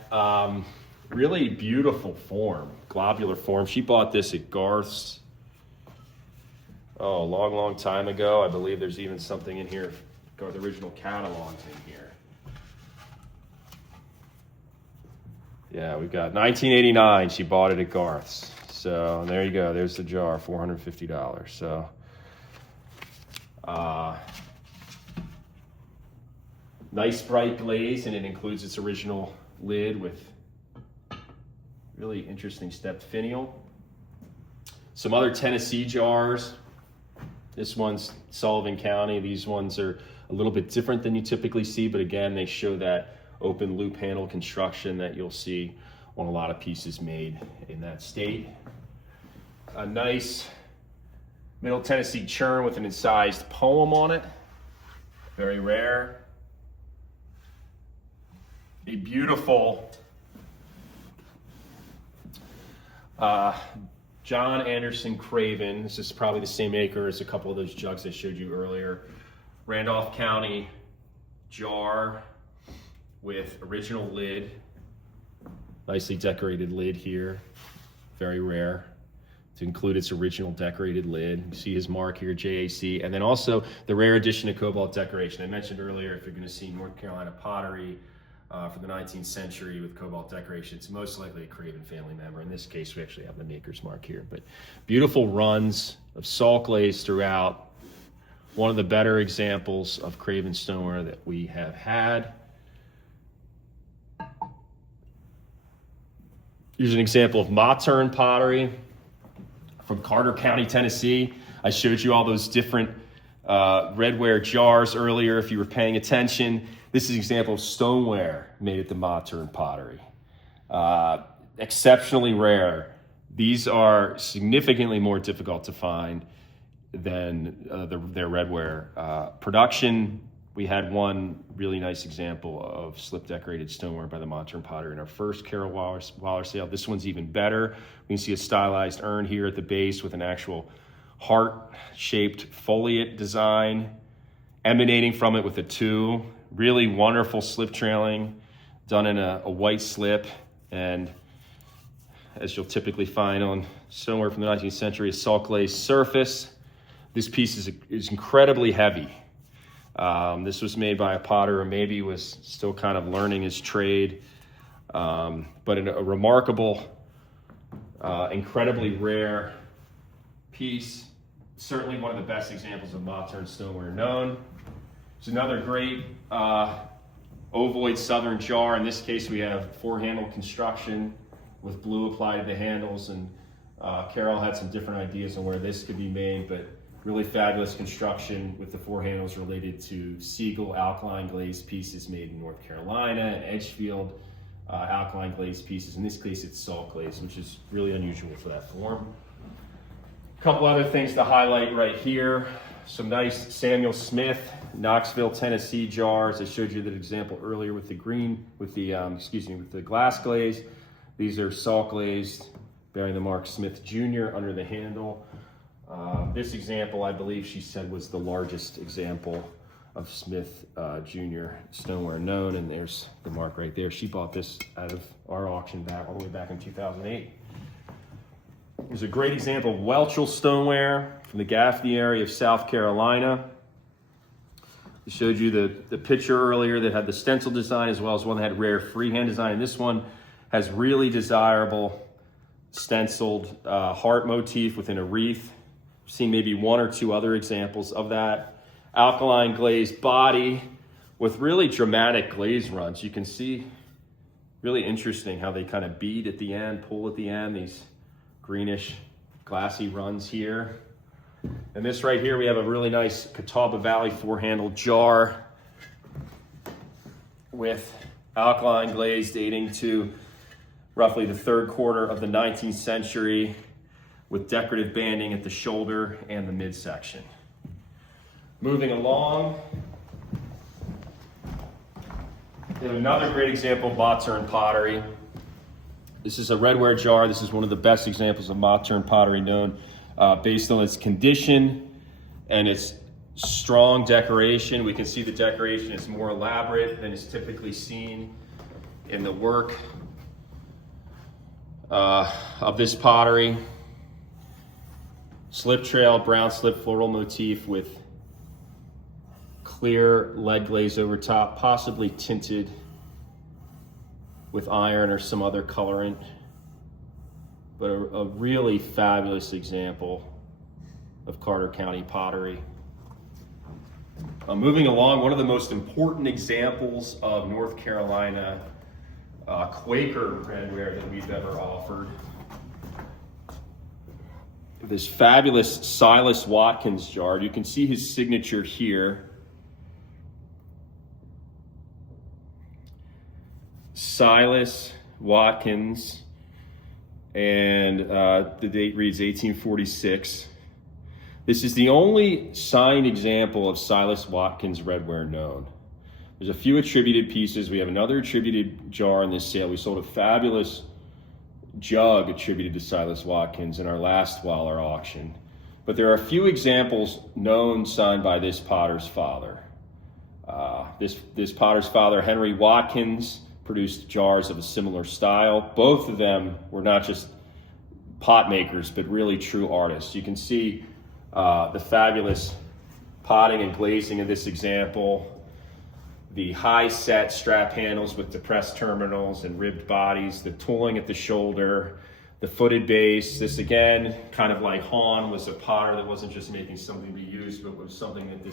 really beautiful form, globular form. She bought this at Garth's, a long, long time ago. I believe there's even something in here, the original catalogs in here. Yeah, we've got 1989, she bought it at Garth's. So there you go, there's the jar, $450. So, nice bright glaze, and it includes its original lid with really interesting stepped finial. Some other Tennessee jars. This one's Sullivan County. These ones are a little bit different than you typically see, but again, they show that open loop handle construction that you'll see on a lot of pieces made in that state. A nice Middle Tennessee churn with an incised poem on it. Very rare. A beautiful John Anderson Craven. This is probably the same maker as a couple of those jugs I showed you earlier. Randolph County jar with original lid. Nicely decorated lid here. Very rare to include its original decorated lid. You see his mark here, JAC. And then also the rare addition of cobalt decoration. I mentioned earlier, if you're gonna see North Carolina pottery for the 19th century with cobalt decoration, it's most likely a Craven family member. In this case, we actually have the maker's mark here. But beautiful runs of salt glaze throughout. One of the better examples of Craven stoneware that we have had. Here's an example of Mautern pottery from Carter County, Tennessee. I showed you all those different redware jars earlier if you were paying attention. This is an example of stoneware made at the Mautern pottery. Exceptionally rare. These are significantly more difficult to find than their redware. Production, we had one really nice example of slip decorated stoneware by the Mautern pottery in our first Carole Wahler sale. This one's even better. We can see a stylized urn here at the base with an actual heart-shaped foliate design emanating from it with a 2. Really wonderful slip trailing done in a white slip, and as you'll typically find on stoneware from the 19th century, a salt glazed surface. This piece is incredibly heavy. This was made by a potter who maybe was still kind of learning his trade, but a remarkable, incredibly rare piece. Certainly one of the best examples of modern stoneware known. It's another great ovoid southern jar. In this case, we have four-handle construction with blue applied to the handles, and Carole had some different ideas on where this could be made, but really fabulous construction with the four handles related to Siegel alkaline glazed pieces made in North Carolina, and Edgefield alkaline glazed pieces. In this case, it's salt glazed, which is really unusual for that form. A couple other things to highlight right here. Some nice Samuel Smith, Knoxville, Tennessee jars. I showed you that example earlier with the with the glass glaze. These are salt glazed, bearing the mark Smith Jr. under the handle. This example, I believe she said, was the largest example of Smith Jr. stoneware known, and there's the mark right there. She bought this out of our auction all the way back in 2008. There's a great example of Welchel stoneware from the Gaffney area of South Carolina. I showed you the picture earlier that had the stencil design as well as one that had rare freehand design. And this one has really desirable stenciled heart motif within a wreath. I've seen maybe one or two other examples of that. Alkaline glazed body with really dramatic glaze runs. You can see really interesting how they kind of bead at the end, pull at the end, these greenish glassy runs here. And this right here, we have a really nice Catawba Valley four-handle jar with alkaline glaze dating to roughly the third quarter of the 19th century, with decorative banding at the shoulder and the midsection. Moving along, we have another great example of Mottern pottery. This is a redware jar. This is one of the best examples of Mottern pottery known, based on its condition and its strong decoration. We can see the decoration is more elaborate than is typically seen in the work of this pottery. Slip trail, brown slip floral motif with clear lead glaze over top, possibly tinted with iron or some other colorant, but a really fabulous example of Carter County pottery. Moving along, one of the most important examples of North Carolina Quaker redware that we've ever offered. This fabulous Silas Watkins jar. You can see his signature here. Silas Watkins, and the date reads 1846. This is the only signed example of Silas Watkins redware known. There's a few attributed pieces. We have another attributed jar in this sale. We sold a fabulous jug attributed to Silas Watkins in our last Wahler auction. But there are a few examples known signed by this potter's father. This potter's father, Henry Watkins, produced jars of a similar style. Both of them were not just pot makers, but really true artists. You can see the fabulous potting and glazing of this example, the high set strap handles with depressed terminals and ribbed bodies, the tooling at the shoulder, the footed base. This again, kind of like Hahn, was a potter that wasn't just making something to be used, but was something that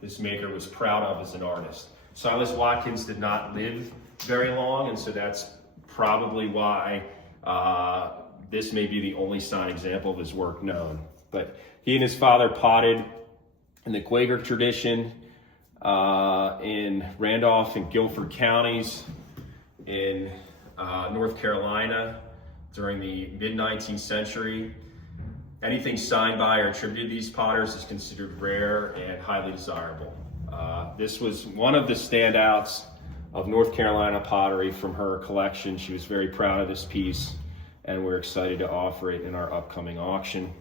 this maker was proud of as an artist. Silas Watkins did not live very long, and so that's probably why this may be the only signed example of his work known. But he and his father potted in the Quaker tradition in Randolph and Guilford counties in North Carolina during the mid-19th century. Anything signed by or attributed to these potters is considered rare and highly desirable. This was one of the standouts of North Carolina pottery from her collection. She was very proud of this piece, and we're excited to offer it in our upcoming auction.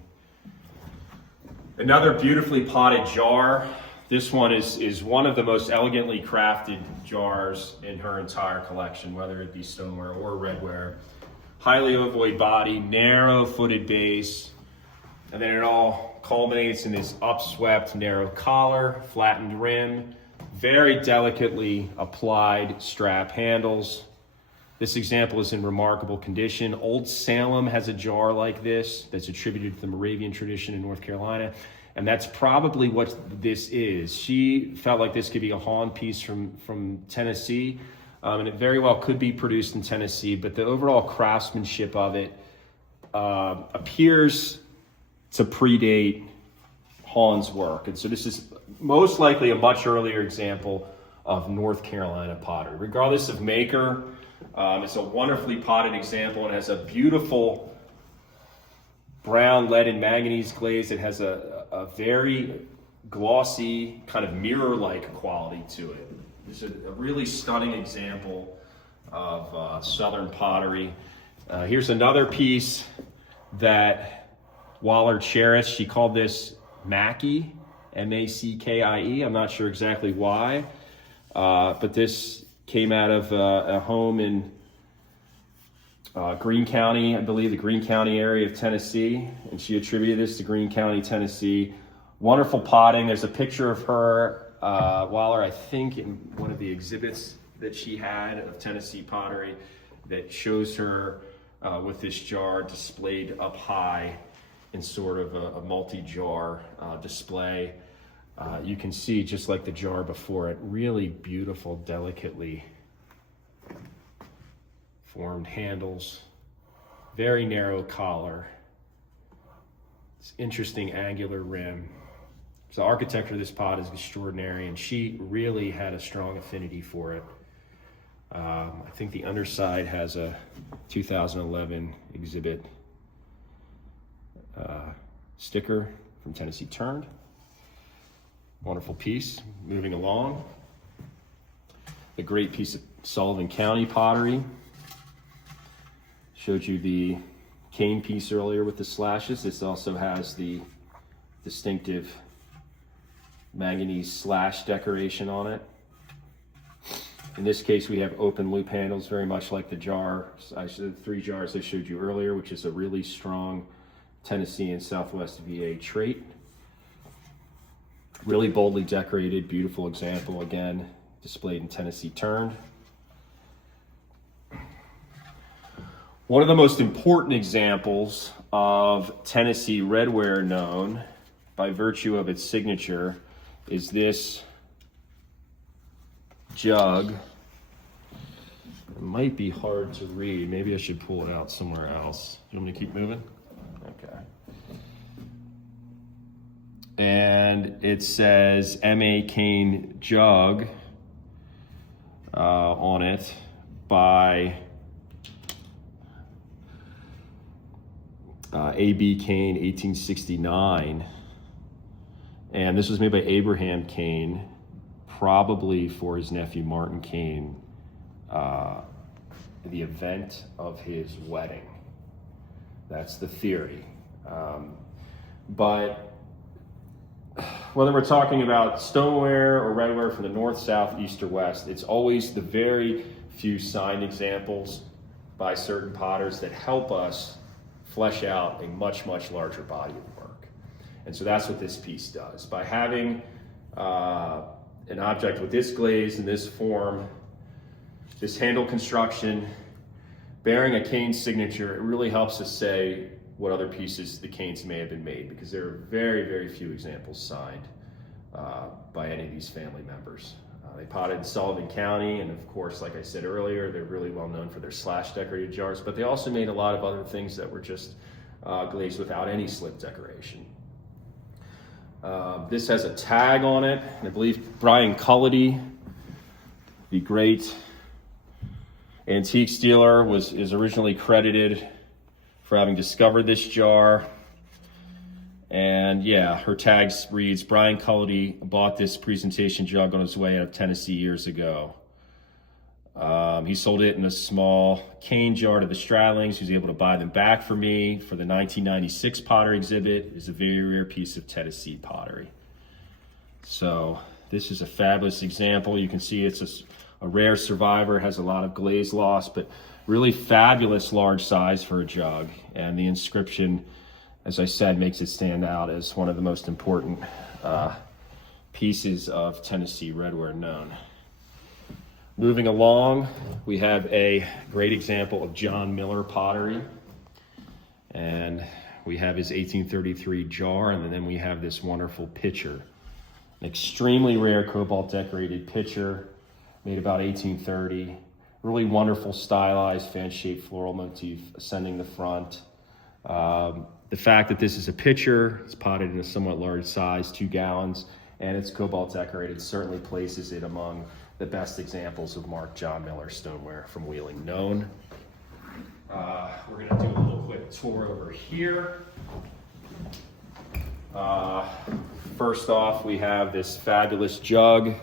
Another beautifully potted jar. This one is one of the most elegantly crafted jars in her entire collection, whether it be stoneware or redware. highly ovoid body, narrow footed base, and then it all culminates in this upswept, narrow collar, flattened rim, very delicately applied strap handles. This example is in remarkable condition. Old Salem has a jar like this that's attributed to the Moravian tradition in North Carolina, and that's probably what this is. She felt like this could be a Hahn piece from Tennessee, and it very well could be produced in Tennessee, but the overall craftsmanship of it appears to predate Hahn's work. And so this is most likely a much earlier example of North Carolina pottery. Regardless of maker, it's a wonderfully potted example and has a beautiful brown lead and manganese glaze. It has a very glossy, kind of mirror-like quality to it. It's a really stunning example of Southern pottery. Here's another piece that Wahler cherished. She called this Mackie, M-A-C-K-I-E. I'm not sure exactly why, but this came out of a home in Greene County, I believe the Greene County area of Tennessee, and she attributed this to Greene County, Tennessee. Wonderful potting. There's a picture of her, Wahler, I think, in one of the exhibits that she had of Tennessee pottery that shows her with this jar displayed up high in sort of a multi-jar display. You can see, just like the jar before it, really beautiful, delicately formed handles, very narrow collar, this interesting angular rim. So the architecture of this pot is extraordinary, and she really had a strong affinity for it. I think the underside has a 2011 exhibit sticker from Tennessee Turned. Wonderful piece. Moving along, a great piece of Sullivan County pottery. Showed you the cane piece earlier with the slashes. This also has the distinctive manganese slash decoration on it. In this case, we have open loop handles, very much like the three jars I showed you earlier, which is a really strong Tennessee and Southwest VA trait. Really boldly decorated, beautiful example, again, displayed in Tennessee Turned. One of the most important examples of Tennessee redware known by virtue of its signature is this jug. It might be hard to read. Maybe I should pull it out somewhere else. You want me to keep moving? Okay. And it says M.A. Kane jug on it by A.B. Kane, 1869. And this was made by Abraham Kane, probably for his nephew Martin Kane, the event of his wedding. That's the theory. But whether we're talking about stoneware or redware from the north, south, east, or west, it's always the very few signed examples by certain potters that help us flesh out a much, much larger body of work. And so that's what this piece does. By having an object with this glaze and this form, this handle construction, bearing a Kane signature, it really helps us say what other pieces the Kanes may have been made, because there are very, very few examples signed by any of these family members. They potted in Sullivan County, and of course, like I said earlier, they're really well known for their slash decorated jars, but they also made a lot of other things that were just glazed without any slip decoration. This has a tag on it, and I believe Brian Cullity, the great antiques dealer, is originally credited for having discovered this jar. And yeah, her tag reads, Brian Cullity bought this presentation jug on his way out of Tennessee years ago. He sold it in a small cane jar to the Stradlings. He was able to buy them back for me for the 1996 pottery exhibit. It's a very rare piece of Tennessee pottery. So this is a fabulous example. You can see it's a rare survivor, has a lot of glaze loss, but Really fabulous large size for a jug, and the inscription, as I said, makes it stand out as one of the most important pieces of Tennessee redware known. Moving along, we have a great example of John Miller pottery, and we have his 1833 jar, and then we have this wonderful pitcher, an extremely rare cobalt decorated pitcher made about 1830. Really wonderful stylized fan-shaped floral motif ascending the front. The fact that this is a pitcher, it's potted in a somewhat large size, 2 gallons, and it's cobalt decorated certainly places it among the best examples of Mark John Miller stoneware from Wheeling known. We're gonna do a little quick tour over here. First off, we have this fabulous jug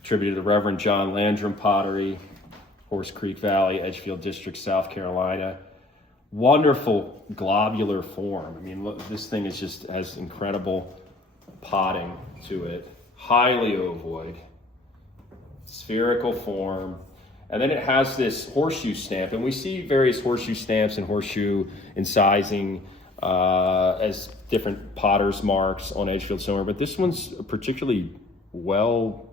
attributed to the Reverend John Landrum pottery, Horse Creek Valley, Edgefield District, South Carolina. Wonderful globular form. I mean, look, this thing is just has incredible potting to it. Highly ovoid, spherical form. And then it has this horseshoe stamp, and we see various horseshoe stamps and horseshoe incising as different potter's marks on Edgefield stoneware, but this one's particularly well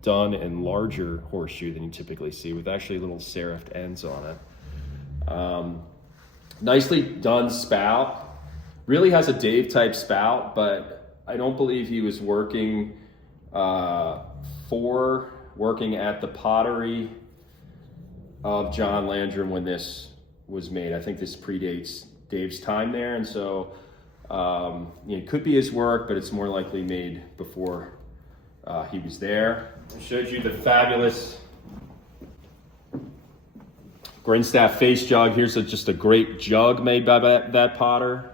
done and larger horseshoe than you typically see, with actually little serifed ends on it. Nicely done spout. Really has a Dave type spout, but I don't believe he was working at the pottery of John Landrum when this was made. I think this predates Dave's time there, and so it could be his work, but it's more likely made before he was there. I showed you the fabulous Grinstaff face jug. Here's just a great jug made by that potter.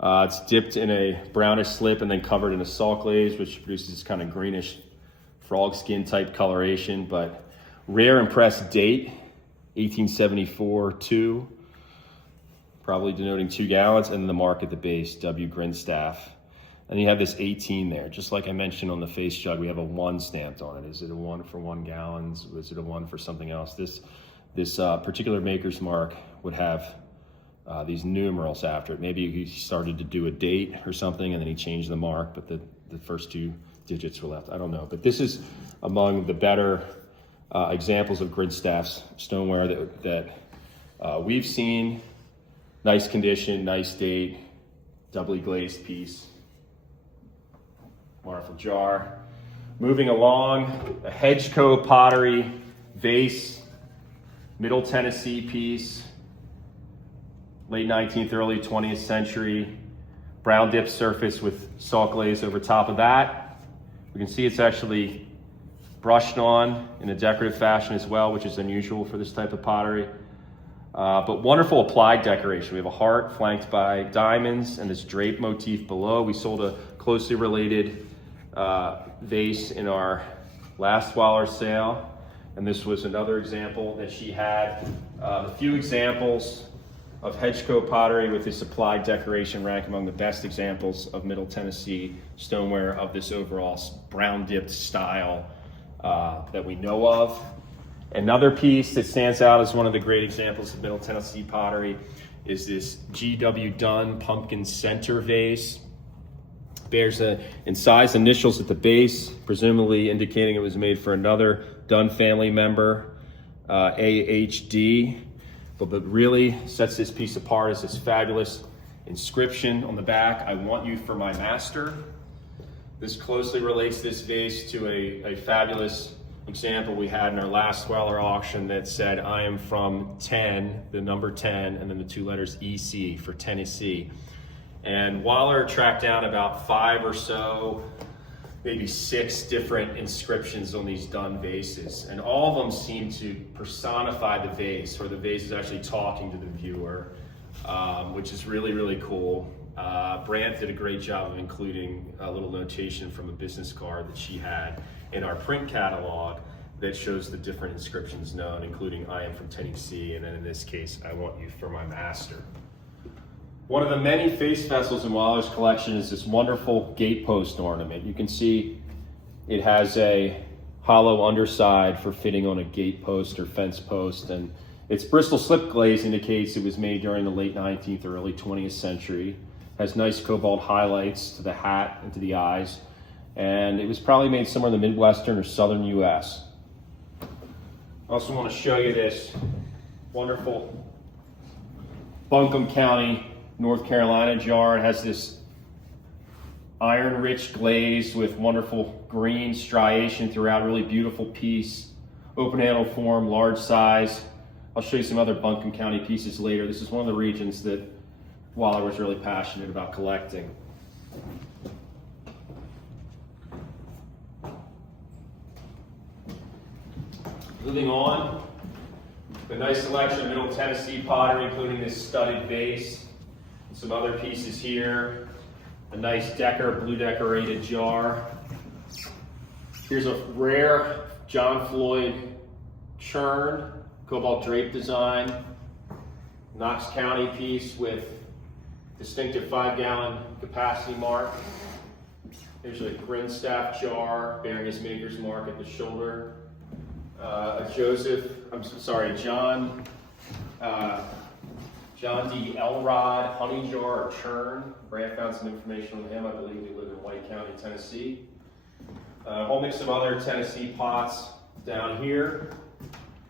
It's dipped in a brownish slip and then covered in a salt glaze, which produces this kind of greenish frog skin type coloration, but rare and pressed date, 1874-2, probably denoting 2 gallons, and the mark at the base, W. Grinstaff. And you have this 18 there. Just like I mentioned on the face jug, we have a 1 stamped on it. Is it a 1 for 1 gallons? Was it a 1 for something else? This particular maker's mark would have these numerals after it. Maybe he started to do a date or something and then he changed the mark, but the first 2 digits were left. I don't know. But this is among the better examples of Grinstaff's stoneware that we've seen. Nice condition, nice date, doubly glazed piece. Wonderful jar. Moving along, a Hedgecoe pottery vase, Middle Tennessee piece, late 19th, early 20th century, brown dip surface with salt glaze over top of that. We can see it's actually brushed on in a decorative fashion as well, which is unusual for this type of pottery. But wonderful applied decoration. We have a heart flanked by diamonds and this drape motif below. We sold a closely related vase in our last Wahler sale, and this was another example that she had. A few examples of Hedgecoe pottery with this applied decoration rank among the best examples of Middle Tennessee stoneware of this overall brown dipped style that we know of. Another piece that stands out as one of the great examples of Middle Tennessee pottery is this G.W. Dunn pumpkin center vase. Bears incised initials at the base, presumably indicating it was made for another Dunn family member, AHD. But really sets this piece apart is this fabulous inscription on the back, "I want you for my master." This closely relates this vase to a fabulous example we had in our last Wahler auction that said, "I am from 10, the number 10, and then the 2 letters EC for Tennessee." And Wahler tracked down about 5 or so, maybe 6 different inscriptions on these Dunn vases. And all of them seem to personify the vase, or the vase is actually talking to the viewer, which is really, really cool. Brandt did a great job of including a little notation from a business card that she had in our print catalog that shows the different inscriptions known, including "I am from Tennessee," and then in this case, "I want you for my master." One of the many face vessels in Wahler's collection is this wonderful gatepost ornament. You can see it has a hollow underside for fitting on a gate post or fence post. And its Bristol slip glaze indicates it was made during the late 19th or early 20th century. Has nice cobalt highlights to the hat and to the eyes. And it was probably made somewhere in the Midwestern or Southern US. I also want to show you this wonderful Buncombe County, North Carolina jar. It has this iron-rich glaze with wonderful green striation throughout, really beautiful piece. Open handle form, large size. I'll show you some other Buncombe County pieces later. This is one of the regions that Wahler was really passionate about collecting. Moving on, a nice selection of Middle Tennessee pottery, including this studded vase, some other pieces here, a nice blue decorated jar. Here's a rare John Floyd churn, cobalt drape design, Knox County piece with distinctive 5-gallon capacity mark. Here's a Grinstaff jar bearing his maker's mark at the shoulder. John D. Elrod honey jar or churn. Brad found some information on him. I believe he lived in White County, Tennessee. I'll mix some other Tennessee pots down here.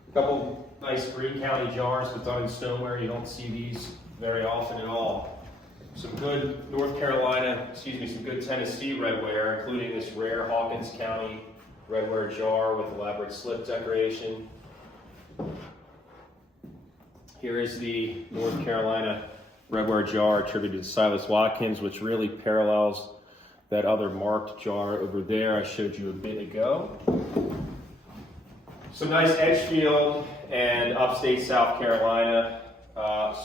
A couple nice Greene County jars with done in stoneware. You don't see these very often at all. Some good some good Tennessee redware, including this rare Hawkins County redware jar with elaborate slip decoration. Here is the North Carolina redware jar attributed to Silas Watkins, which really parallels that other marked jar over there I showed you a bit ago. Some nice Edgefield and upstate South Carolina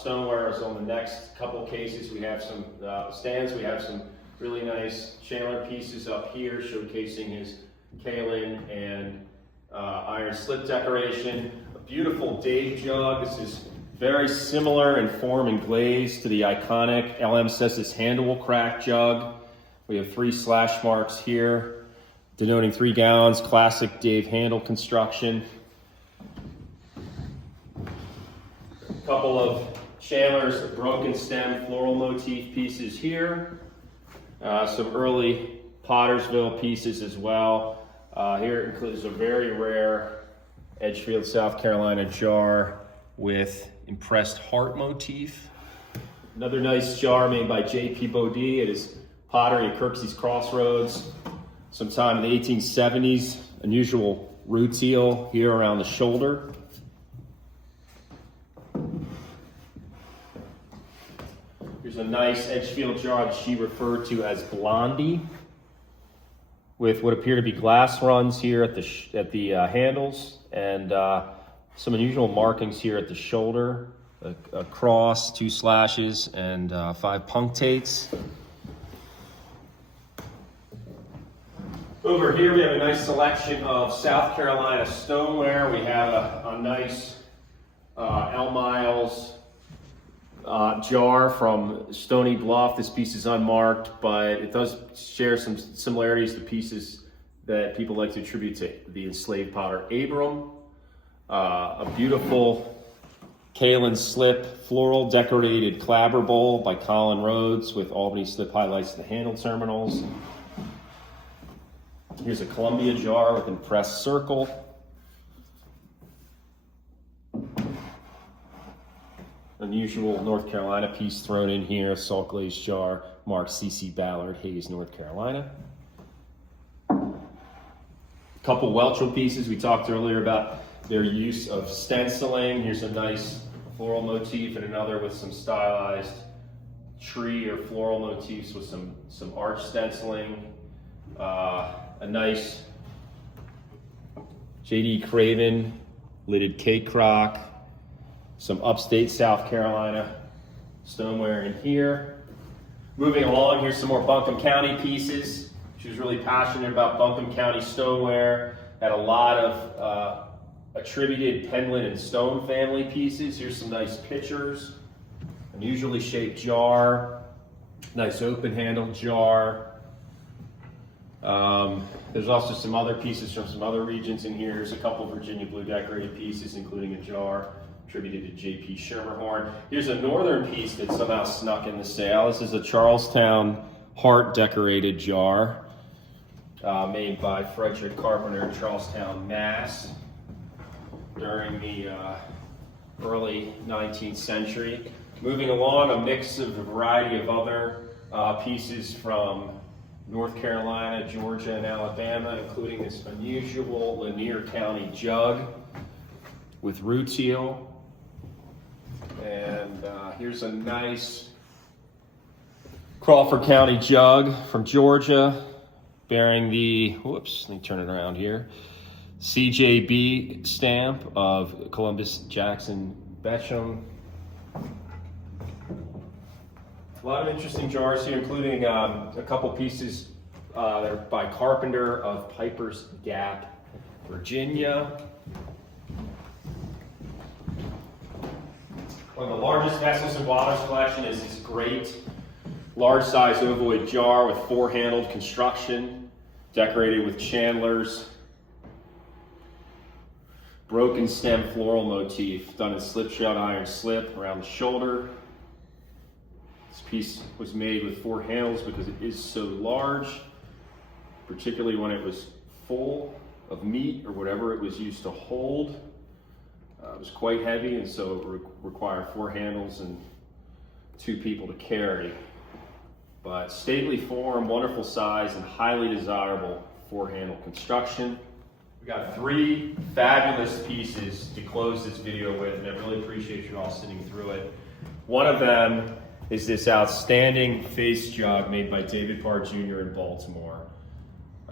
stoneware is on the next couple cases. We have some stands. We have some really nice Chandler pieces up here showcasing his kaolin and iron slip decoration. A beautiful Dave jug. This is very similar in form and glaze to the iconic LM Says This Handle Will Crack jug. We have 3 slash marks here denoting 3 gallons, classic Dave handle construction. A couple of Chandler's broken stem floral motif pieces here. Some early Pottersville pieces as well. Here it includes a very rare Edgefield, South Carolina jar with impressed heart motif. Another nice jar made by J.P. Bodie. It is pottery at Kirksey's Crossroads. Sometime in the 1870s, unusual root seal here around the shoulder. Here's a nice Edgefield jar that she referred to as Blondie, with what appear to be glass runs here at the handles, and some unusual markings here at the shoulder, a cross, 2 slashes, and 5 punctates. Over here we have a nice selection of South Carolina stoneware. We have a nice L. Miles jar from Stony Bluff. This piece is unmarked, but it does share some similarities to pieces that people like to attribute to the enslaved potter Abram. A beautiful kaolin slip floral decorated clabber bowl by Colin Rhodes with Albany slip highlights to the handle terminals. Here's a Columbia jar with impressed circle. Unusual North Carolina piece thrown in here, a salt glazed jar marked C.C. Ballard, Hayes, North Carolina. A couple Welchel pieces. We talked earlier about their use of stenciling. Here's a nice floral motif and another with some stylized tree or floral motifs with some arch stenciling. A nice J.D. Craven lidded cake crock. Some upstate South Carolina stoneware in here. Moving along, here's some more Buncombe County pieces. She was really passionate about Buncombe County stoneware. Had a lot of attributed Penland and Stone family pieces. Here's some nice pictures. Unusually shaped jar. Nice open handled jar. There's also some other pieces from some other regions in here. There's a couple Virginia blue decorated pieces, including a jar attributed to J.P. Schermerhorn. Here's a northern piece that somehow snuck in the sale. This is a Charlestown heart decorated jar made by Frederick Carpenter in Charlestown, Mass. during the early 19th century. Moving along, a mix of a variety of other pieces from North Carolina, Georgia, and Alabama, including this unusual Lanier County jug with rutile. And here's a nice Crawford County jug from Georgia bearing the, whoops, let me turn it around here, CJB stamp of Columbus Jackson Betcham. A lot of interesting jars here, including a couple pieces that are by Carpenter of Piper's Gap, Virginia. One of the largest vessels in Wahler's collection is this great large-sized ovoid jar with four-handled construction, decorated with chandlers, broken stem floral motif done in slipshod iron slip around the shoulder. This piece was made with four handles because it is so large, particularly when it was full of meat or whatever it was used to hold. It was quite heavy, and so it required four handles and two people to carry. But stately form, wonderful size, and highly desirable four-handle construction. We got three fabulous pieces to close this video with, and I really appreciate you all sitting through it. One of them is this outstanding face jug made by David Parr Jr. in Baltimore.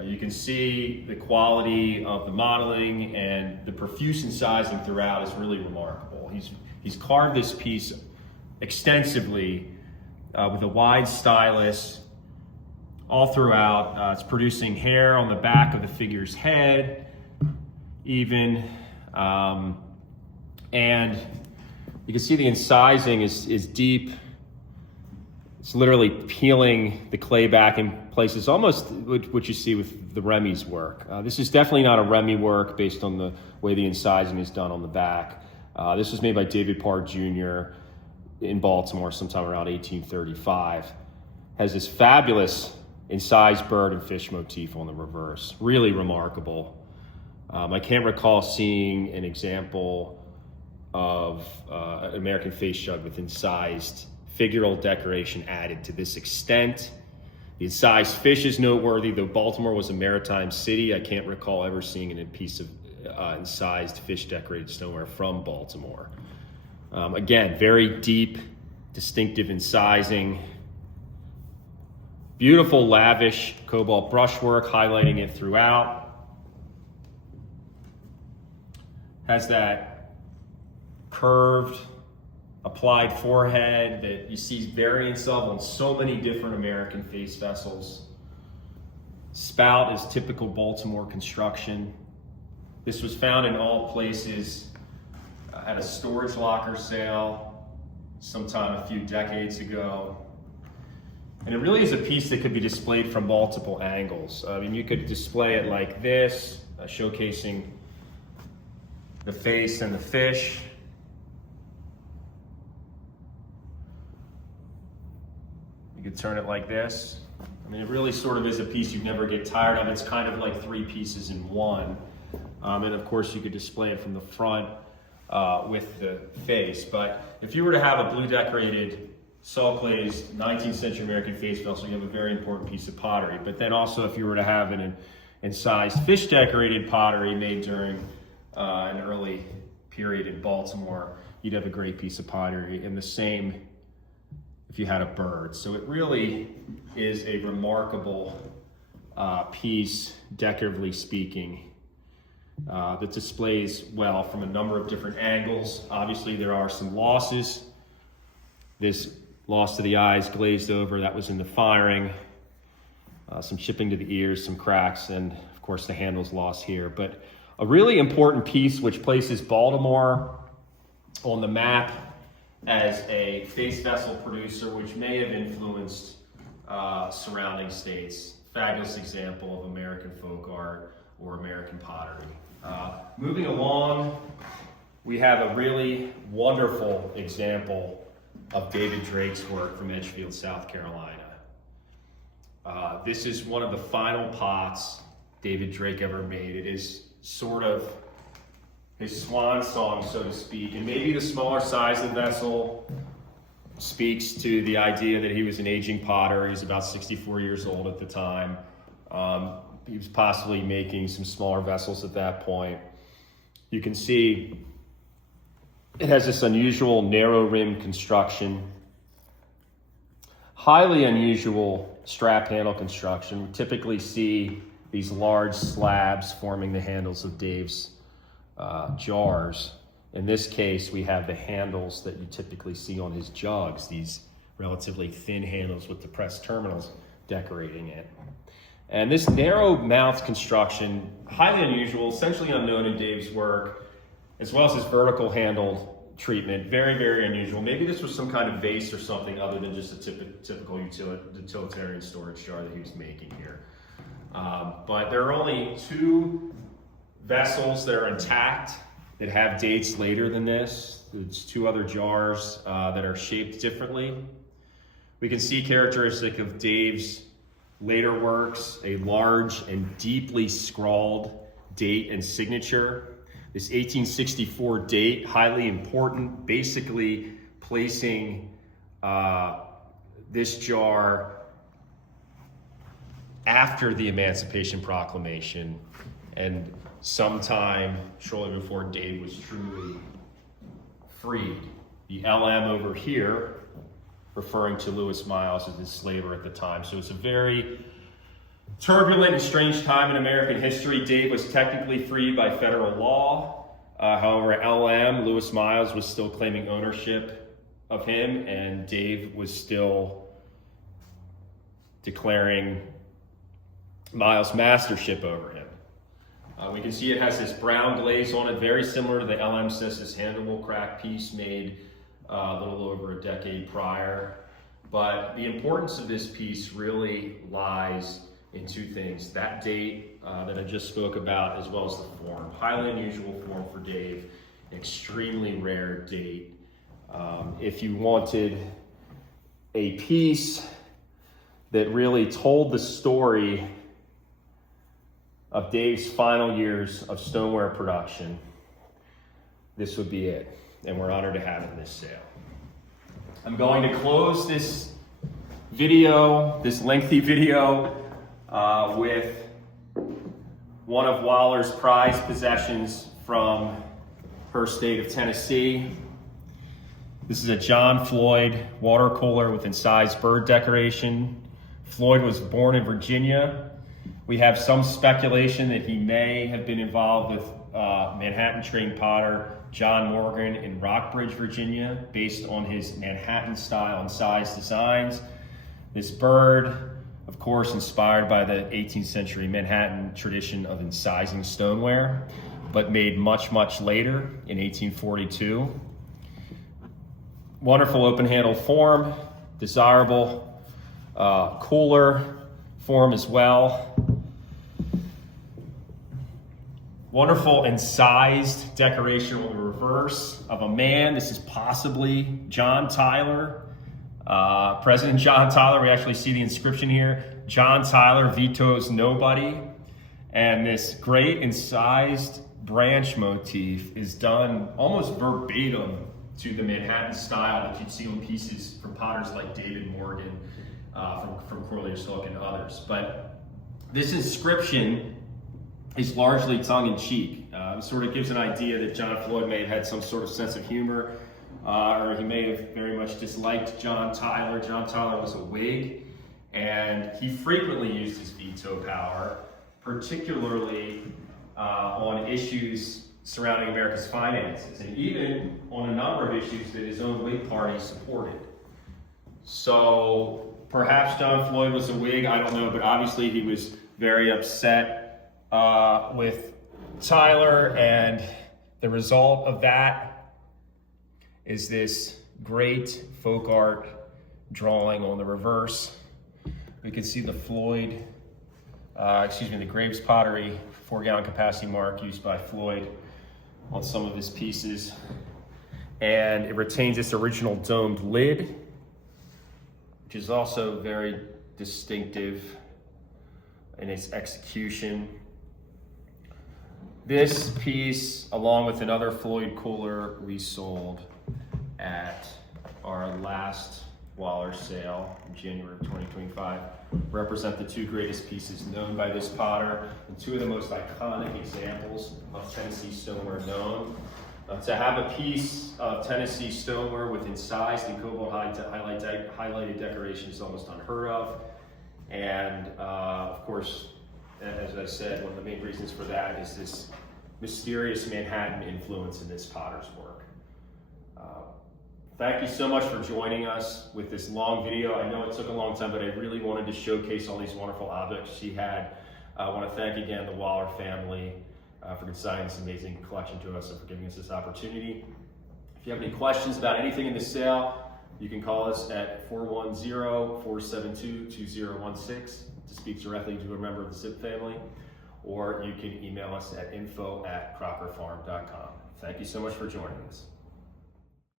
You can see the quality of the modeling, and the profuse incising throughout is really remarkable. He's carved this piece extensively with a wide stylus all throughout. It's producing hair on the back of the figure's head, even, and you can see the incising is deep. It's literally peeling the clay back in places, almost what you see with the Remy's work. This is definitely not a Remy work based on the way the incising is done on the back. This was made by David Parr Jr. in Baltimore sometime around 1835. Has this fabulous incised bird and fish motif on the reverse. Really remarkable. I can't recall seeing an example of an American face jug with incised figural decoration added to this extent. The incised fish is noteworthy, though Baltimore was a maritime city. I can't recall ever seeing a piece of incised fish decorated stoneware from Baltimore. Again, very deep, distinctive incising. Beautiful, lavish cobalt brushwork, highlighting it throughout. Has that curved, applied forehead that you see variants of on so many different American face vessels. Spout is typical Baltimore construction. This was found in all places at a storage locker sale sometime a few decades ago. And it really is a piece that could be displayed from multiple angles. I mean, you could display it like this, showcasing the face and the fish. You could turn it like this. I mean, it really sort of is a piece you'd never get tired of. It's kind of like three pieces in one. And of course, you could display it from the front with the face. But if you were to have a blue decorated, saw glazed 19th century American face vessel, you have a very important piece of pottery. But then also, if you were to have an incised fish decorated pottery made during an early period in Baltimore, you'd have a great piece of pottery. And the same if you had a bird. So it really is a remarkable piece, decoratively speaking, that displays well from a number of different angles. Obviously, there are some losses. This loss to the eyes, glazed over, that was in the firing. Some chipping to the ears, some cracks, and of course the handle's lost here. But a really important piece which places Baltimore on the map as a face vessel producer, which may have influenced surrounding states fabulous example of American folk art or American pottery. Moving along, we have a really wonderful example of David Drake's work from Edgefield, South Carolina. This is one of the final pots David Drake ever made. It is sort of his swan song, so to speak, and maybe the smaller size of the vessel speaks to the idea that he was an aging potter. He was about 64 years old at the time. He was possibly making some smaller vessels at that point. You can see it has this unusual narrow rim construction, highly unusual strap handle construction. We typically see these large slabs forming the handles of Dave's jars. In this case, we have the handles that you typically see on his jugs, these relatively thin handles with depressed terminals decorating it. And this narrow mouth construction, highly unusual, essentially unknown in Dave's work, as well as his vertical handle treatment, very, very unusual. Maybe this was some kind of vase or something other than just a typical utilitarian storage jar that he was making here. But there are only 2 vessels that are intact that have dates later than this. There's 2 other jars that are shaped differently. We can see characteristic of Dave's later works, a large and deeply scrawled date and signature. This 1864 date, highly important, basically placing this jar after the Emancipation Proclamation and sometime shortly before Dave was truly freed. The LM over here, referring to Lewis Miles as his slaver at the time. So it's a very turbulent and strange time in American history. Dave was technically freed by federal law. However, LM, Lewis Miles, was still claiming ownership of him, and Dave was still declaring Miles' mastership over him. We can see it has this brown glaze on it, very similar to the LM Sis's handleable crack piece made a little over a decade prior. But the importance of this piece really lies in 2 things. That date that I just spoke about, as well as the form. Highly unusual form for Dave, extremely rare date. If you wanted a piece that really told the story of Dave's final years of stoneware production, this would be it. And we're honored to have it in this sale. I'm going to close this video, this lengthy video, with one of Wahler's prized possessions from her state of Tennessee. This is a John Floyd water cooler with incised bird decoration. Floyd was born in Virginia. We have some speculation that he may have been involved with Manhattan-trained potter John Morgan in Rockbridge, Virginia, based on his Manhattan-style incised designs. This bird, of course, inspired by the 18th century Manhattan tradition of incising stoneware, but made much, much later in 1842. Wonderful open-handled form, desirable cooler form as well. Wonderful incised decoration on the reverse of a man. This is possibly John Tyler, President John Tyler. We actually see the inscription here. John Tyler vetoes nobody. And this great incised branch motif is done almost verbatim to the Manhattan style that you'd see on pieces from potters like David Morgan, from Corliss Hook and others. But this inscription is largely tongue-in-cheek. It sort of gives an idea that John Floyd may have had some sort of sense of humor, or he may have very much disliked John Tyler. John Tyler was a Whig, and he frequently used his veto power, particularly on issues surrounding America's finances, and even on a number of issues that his own Whig party supported. So perhaps John Floyd was a Whig, I don't know, but obviously he was very upset with Tyler, and the result of that is this great folk art drawing on the reverse. We can see the Floyd the Graves pottery 4-gallon capacity mark used by Floyd on some of his pieces. And it retains its original domed lid, which is also very distinctive in its execution. This piece, along with another Floyd cooler we sold at our last Wahler sale in January of 2025, represent the two greatest pieces known by this potter and two of the most iconic examples of Tennessee stoneware known. To have a piece of Tennessee stoneware with incised and cobalt highlighted decoration is almost unheard of. And of course, as I said, one of the main reasons for that is this mysterious Manhattan influence in this potter's work. Thank you so much for joining us with this long video. I know it took a long time, but I really wanted to showcase all these wonderful objects she had. I want to thank again the Wahler family for consigning this amazing collection to us and for giving us this opportunity. If you have any questions about anything in the sale, you can call us at 410-472-2016 to speak directly to a member of the Zip family, or you can email us at info@crockerfarm.com. Thank you so much for joining us.